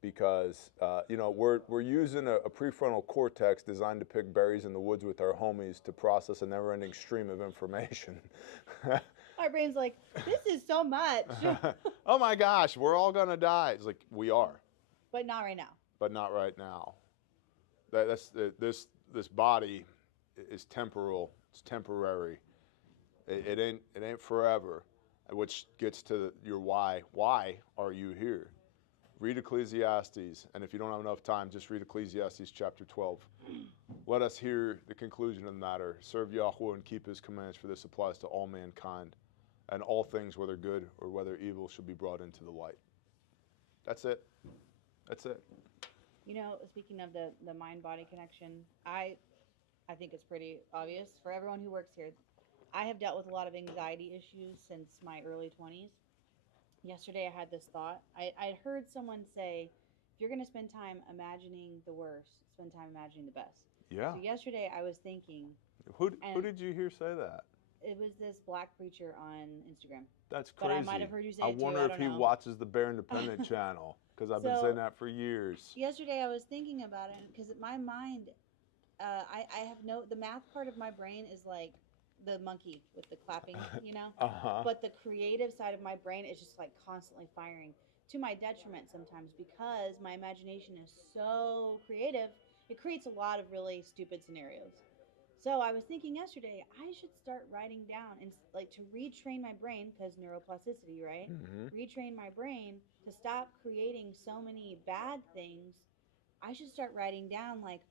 because we're using a prefrontal cortex designed to pick berries in the woods with our homies to process a never-ending stream of information. My brain's like, this is so much. Oh my gosh, we're all gonna die. It's like, we are, But not right now. but not right now. This body is temporal. It's temporary. It ain't forever. Which gets to your why. Why are you here? Read Ecclesiastes, and if you don't have enough time, just read Ecclesiastes chapter 12. Let us hear the conclusion of the matter. Serve Yahweh and keep his commands, for this applies to all mankind. And all things, whether good or whether evil, should be brought into the light. That's it. That's it. Speaking of the mind-body connection, I think it's pretty obvious for everyone who works here. I have dealt with a lot of anxiety issues since my early 20s. Yesterday I had this thought. I heard someone say, if you're going to spend time imagining the worst, spend time imagining the best. Yeah. So yesterday I was thinking. Who did you hear say that? It was this black preacher on Instagram. That's crazy. But I might have heard you say I it too. wonder I if don't he know. watches the Bear Independent channel, because I've been saying that for years. Yesterday I was thinking about it, because my mind, I have the math part of my brain is like the monkey with the clapping, Uh-huh. But the creative side of my brain is just like constantly firing, to my detriment sometimes, because my imagination is so creative. It creates a lot of really stupid scenarios. So I was thinking yesterday, I should start writing down, and like to retrain my brain, because neuroplasticity, right? Mm-hmm. Retrain my brain to stop creating so many bad things. I should start writing down, like,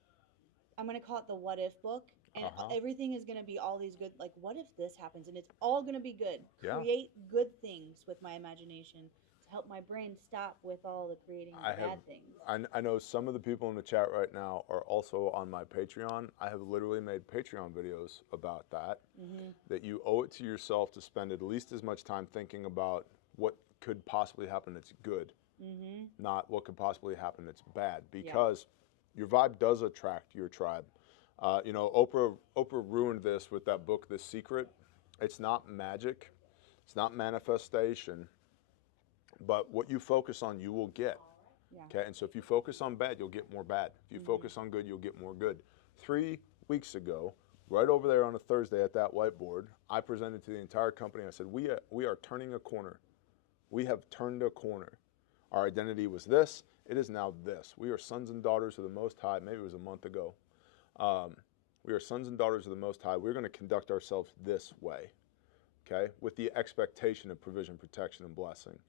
I'm going to call it the what if book. And everything is going to be all these good, like, what if this happens? And it's all going to be good. Yeah. Create good things with my imagination to help my brain stop with all the creating bad things. I know some of the people in the chat right now are also on my Patreon. I have literally made Patreon videos about that. Mm-hmm. That you owe it to yourself to spend at least as much time thinking about what could possibly happen that's good, Mm-hmm. not what could possibly happen that's bad, because your vibe does attract your tribe. Oprah ruined this with that book, The Secret. It's not magic. It's not manifestation. But what you focus on, you will get. Yeah. Okay, and so if you focus on bad, you'll get more bad. If you focus on good, you'll get more good. 3 weeks ago, right over there on a Thursday at that whiteboard, I presented to the entire company. I said, we are turning a corner. We have turned a corner. Our identity was this. It is now this. We are sons and daughters of the Most High. Maybe it was a month ago. We are sons and daughters of the Most High. We're going to conduct ourselves this way, okay, with the expectation of provision, protection, and blessing.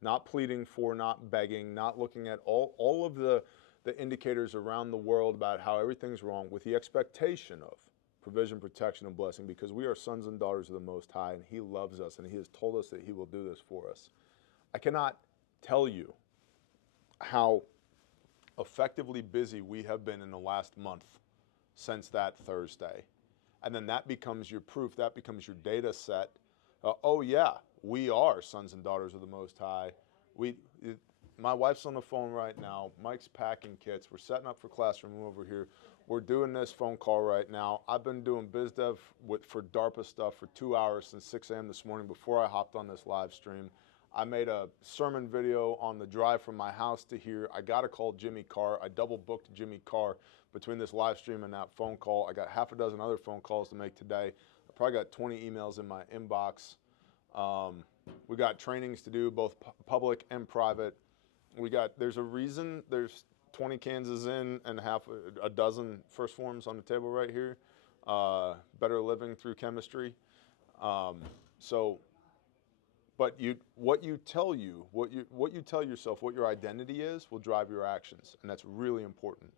Not pleading for, not begging, not looking at all of the indicators around the world about how everything's wrong, with the expectation of provision, protection, and blessing, because we are sons and daughters of the Most High, and he loves us, and he has told us that he will do this for us. I cannot tell you how effectively busy we have been in the last month since that Thursday. And then that becomes your proof, that becomes your data set. Oh yeah, we are sons and daughters of the Most High. My wife's on the phone right now. Mike's packing kits. We're setting up for classroom over here. we're doing this phone call right now. I've been doing biz dev for DARPA stuff for 2 hours since 6 a.m. this morning before I hopped on this live stream. I made a sermon video on the drive from my house to here. I got to call Jimmy Carr. I double booked Jimmy Carr between this live stream and that phone call. I got half a dozen other phone calls to make today. I probably got 20 emails in my inbox. We got trainings to do, both public and private. There's a reason there's 20 Kansas in and half a dozen first forms on the table right here. Better living through chemistry. But what you tell yourself, what your identity is, will drive your actions, and that's really important.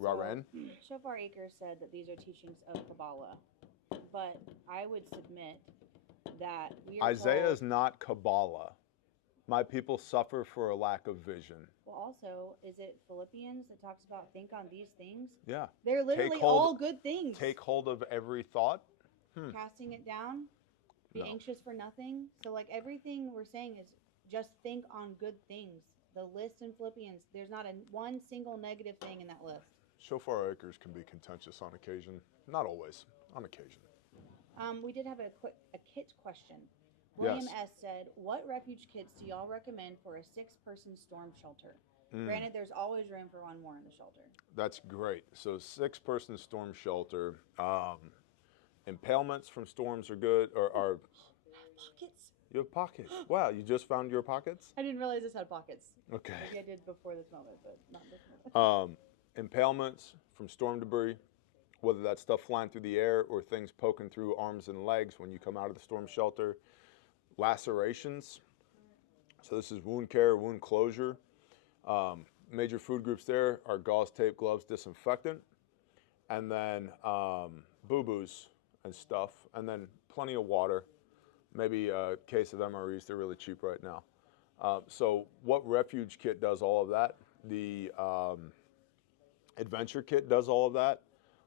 Raren? Shofar Acres said that these are teachings of Kabbalah, but I would submit that we are Isaiah told, is not Kabbalah. My people suffer for a lack of vision. well, also, is it Philippians that talks about think on these things? Yeah. They're literally all good things. Take hold of every thought. Casting it down, be No. anxious for nothing. So, like, everything we're saying is just think on good things. The list in Philippians, there's not one single negative thing in that list. Shofar Acres can be contentious on occasion. Not always, on occasion. We did have a kit question. William Yes. S. said, what refuge kits do y'all recommend for a 6-person storm shelter? Granted, there's always room for one more in the shelter. That's great. So 6-person storm shelter. Impalements from storms are good. Or Pockets. you have pockets. Wow, you just found your pockets? I didn't realize this had pockets. Okay. Maybe I did before this moment, but not this moment. Impalements from storm debris, whether that's stuff flying through the air or things poking through arms and legs when you come out of the storm shelter. Lacerations. So this is wound care, wound closure. Major food groups there are gauze, tape, gloves, disinfectant, and then boo-boos and stuff, and then plenty of water. Maybe a case of MREs. They're really cheap right now. So what Refuge Kit does all of that. The Adventure Kit does all of that.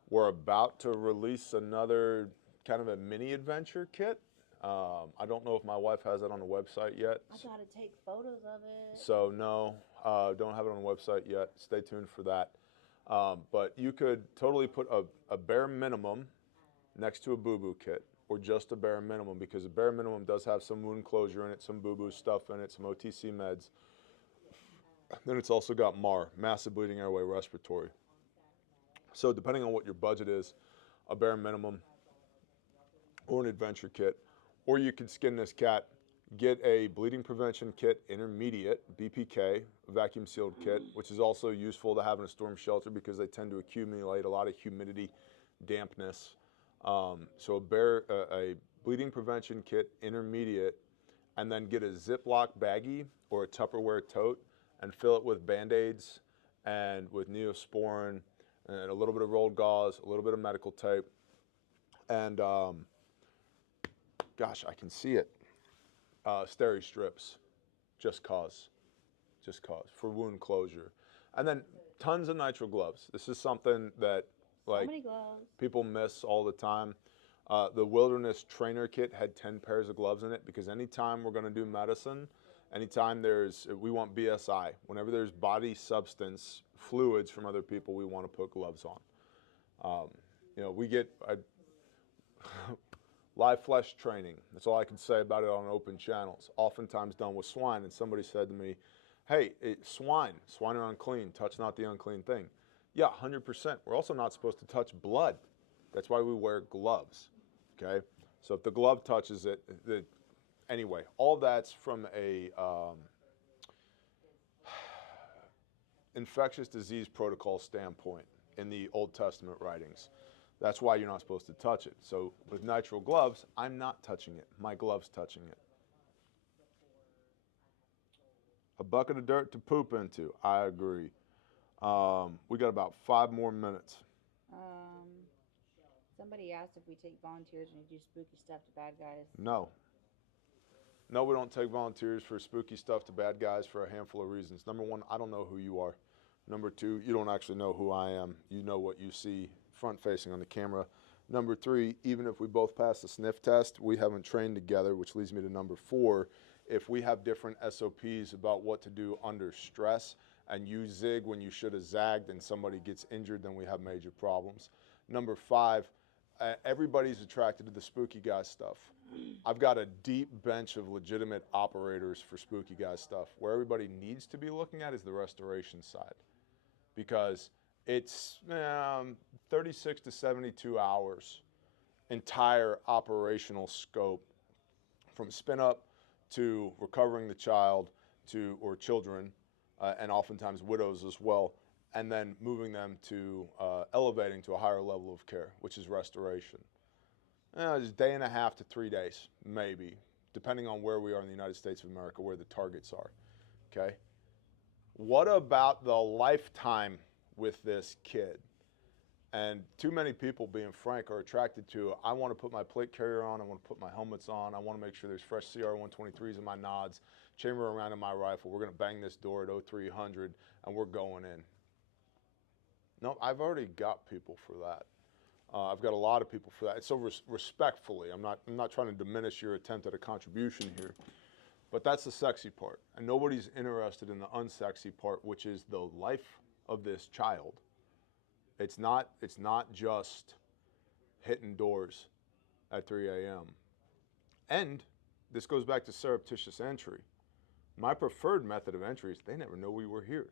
We're about to release another kind of a mini adventure kit. I don't know if my wife has it on the website yet. I gotta take photos of it. So no, don't have it on the website yet. Stay tuned for that. But you could totally put a bare minimum next to a boo-boo kit, or just a bare minimum, because a bare minimum does have some wound closure in it, some boo-boo stuff in it, some OTC meds. Then it's also got MAR, massive bleeding airway respiratory. So depending on what your budget is, a bare minimum or an adventure kit, or you could skin this cat, get a bleeding prevention kit, intermediate, BPK, vacuum sealed kit, which is also useful to have in a storm shelter because they tend to accumulate a lot of humidity, dampness. So a bleeding prevention kit, intermediate, and then get a Ziploc baggie or a Tupperware tote and fill it with Band-Aids and with Neosporin and a little bit of rolled gauze, a little bit of medical tape, and gosh, I can see it. Steri strips, just cause, for wound closure. And then tons of nitrile gloves. This is something that So many gloves. people miss all the time. The Wilderness Trainer Kit had 10 pairs of gloves in it because anytime we're going to do medicine, anytime we want BSI, whenever there's body substance, fluids from other people, we want to put gloves on. We get live flesh training. That's all I can say about it on open channels. Oftentimes done with swine, and somebody said to me, hey, swine are unclean, touch not the unclean thing. Yeah, 100%. We're also not supposed to touch blood. That's why we wear gloves, okay? So if the glove touches it, anyway, all that's from a infectious disease protocol standpoint in the Old Testament writings. That's why you're not supposed to touch it. So with nitrile gloves, I'm not touching it. My glove's touching it. A bucket of dirt to poop into. I agree. We got about 5 more minutes. Somebody asked if we take volunteers and we do spooky stuff to bad guys. No. No, we don't take volunteers for spooky stuff to bad guys for a handful of reasons. Number 1, I don't know who you are. Number 2, you don't actually know who I am. You know what you see front-facing on the camera. Number 3, even if we both pass the sniff test, we haven't trained together, which leads me to number 4. If we have different SOPs about what to do under stress and you zig when you should have zagged and somebody gets injured, then we have major problems. Number 5, everybody's attracted to the spooky guy stuff. I've got a deep bench of legitimate operators for spooky guy stuff. Where everybody needs to be looking at is the restoration side, because it's 36 to 72 hours entire operational scope, from spin up to recovering the child to, or children, and oftentimes widows as well, and then moving them to elevating to a higher level of care, which is restoration. It's a day and a half to 3 days, maybe, depending on where we are in the United States of America, where the targets are, okay? What about the lifetime with this kid? And too many people, being frank, are attracted to, I want to put my plate carrier on, I want to put my helmets on, I want to make sure there's fresh CR-123s in my nods, chamber around in my rifle, we're going to bang this door at 0300, and we're going in. No, I've already got people for that. I've got a lot of people for that. So respectfully, I'm not trying to diminish your attempt at a contribution here, but that's the sexy part. And nobody's interested in the unsexy part, which is the life of this child. It's not just hitting doors at 3 a.m. And this goes back to surreptitious entry. My preferred method of entry is they never know we were here.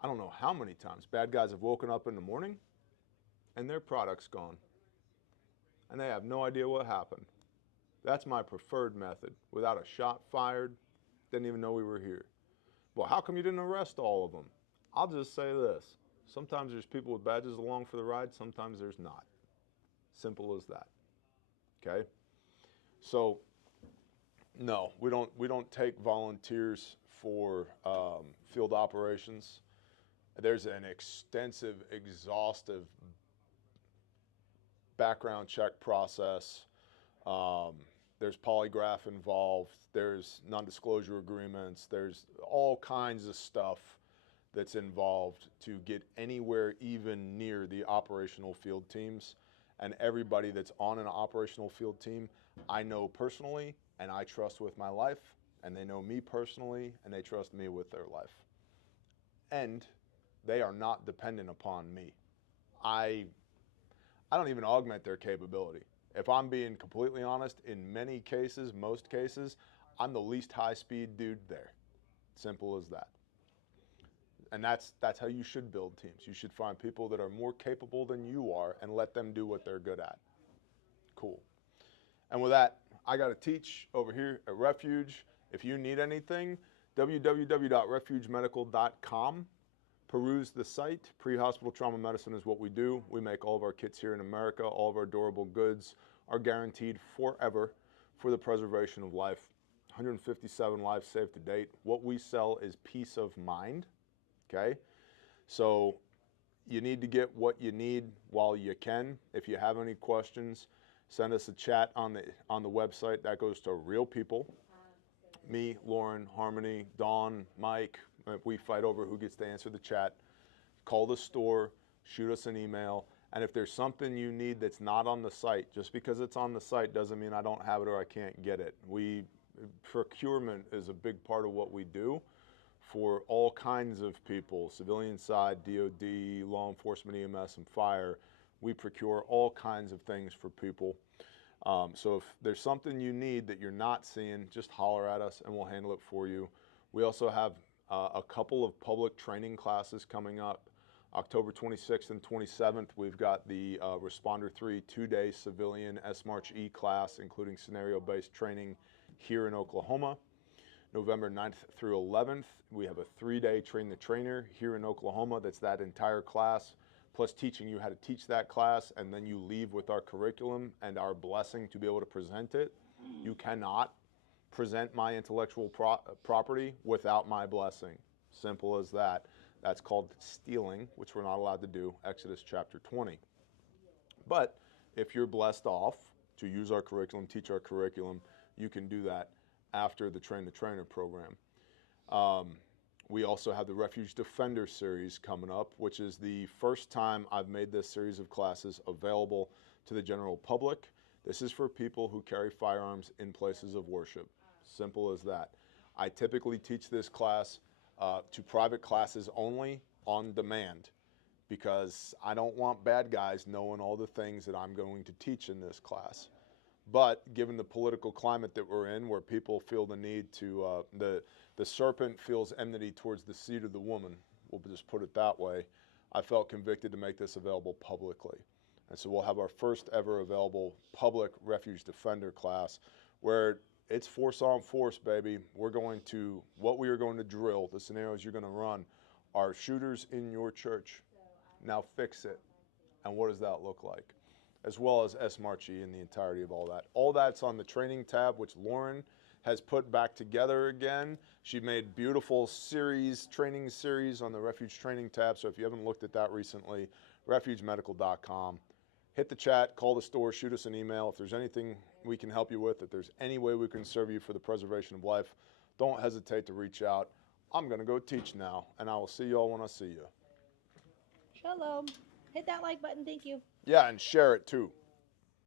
I don't know how many times bad guys have woken up in the morning and their product's gone. And they have no idea what happened. That's my preferred method. Without a shot fired, didn't even know we were here. Well, how come you didn't arrest all of them? I'll just say this. Sometimes there's people with badges along for the ride, sometimes there's not. Simple as that. Okay? So, no, we don't take volunteers for field operations. There's an extensive, exhaustive background check process. There's polygraph involved. There's non-disclosure agreements. There's all kinds of stuff that's involved to get anywhere even near the operational field teams. And everybody that's on an operational field team, I know personally and I trust with my life, and they know me personally and they trust me with their life. And they are not dependent upon me. I don't even augment their capability. If I'm being completely honest, in many cases, most cases, I'm the least high-speed dude there. Simple as that. And that's how you should build teams. You should find people that are more capable than you are and let them do what they're good at. Cool. And with that, I got to teach over here at Refuge. If you need anything, www.refugemedical.com. Peruse the site. Pre-hospital trauma medicine is what we do. We make all of our kits here in America. All of our durable goods are guaranteed forever for the preservation of life. 157 lives saved to date. What we sell is peace of mind. Okay? So you need to get what you need while you can. If you have any questions, send us a chat on the website. That goes to real people. Me, Lauren, Harmony, Dawn, Mike. We fight over who gets to answer the chat. Call the store, shoot us an email, and if there's something you need that's not on the site, just because it's on the site doesn't mean I don't have it or I can't get it. Procurement is a big part of what we do for all kinds of people, civilian side, DOD, law enforcement, EMS, and fire. We procure all kinds of things for people. So if there's something you need that you're not seeing, just holler at us and we'll handle it for you. We also have a couple of public training classes coming up. October 26th and 27th, we've got the Responder 3 2-day civilian SMARCH E class, including scenario-based training here in Oklahoma. November 9th through 11th, we have a 3-day Train the Trainer here in Oklahoma. That's that entire class, plus teaching you how to teach that class, and then you leave with our curriculum and our blessing to be able to present it. You cannot present my intellectual property without my blessing. Simple as that. That's called stealing, which we're not allowed to do, Exodus chapter 20. But if you're blessed off to use our curriculum, teach our curriculum, you can do that after the Train the Trainer program. We also have the Refuge Defender series coming up, which is the first time I've made this series of classes available to the general public. This is for people who carry firearms in places of worship. Simple as that. I typically teach this class to private classes only on demand, because I don't want bad guys knowing all the things that I'm going to teach in this class. But given the political climate that we're in, where people feel the need to, the serpent feels enmity towards the seed of the woman, we'll just put it that way, I felt convicted to make this available publicly. And so we'll have our first ever available public Refuge Defender class, where it's force on force, baby. We're going to, what we are going to drill, the scenarios you're going to run, are shooters in your church. Now fix it. And what does that look like? As well as SMARCHE and the entirety of all that. All that's on the training tab, which Lauren has put back together again. She made beautiful training series on the Refuge training tab. So if you haven't looked at that recently, refugemedical.com. Hit the chat, call the store, shoot us an email. If there's anything we can help you with, if there's any way we can serve you for the preservation of life, don't hesitate to reach out. I'm going to go teach now, and I will see you all when I see you. Shalom. Hit that like button. Thank you. Yeah, and share it too.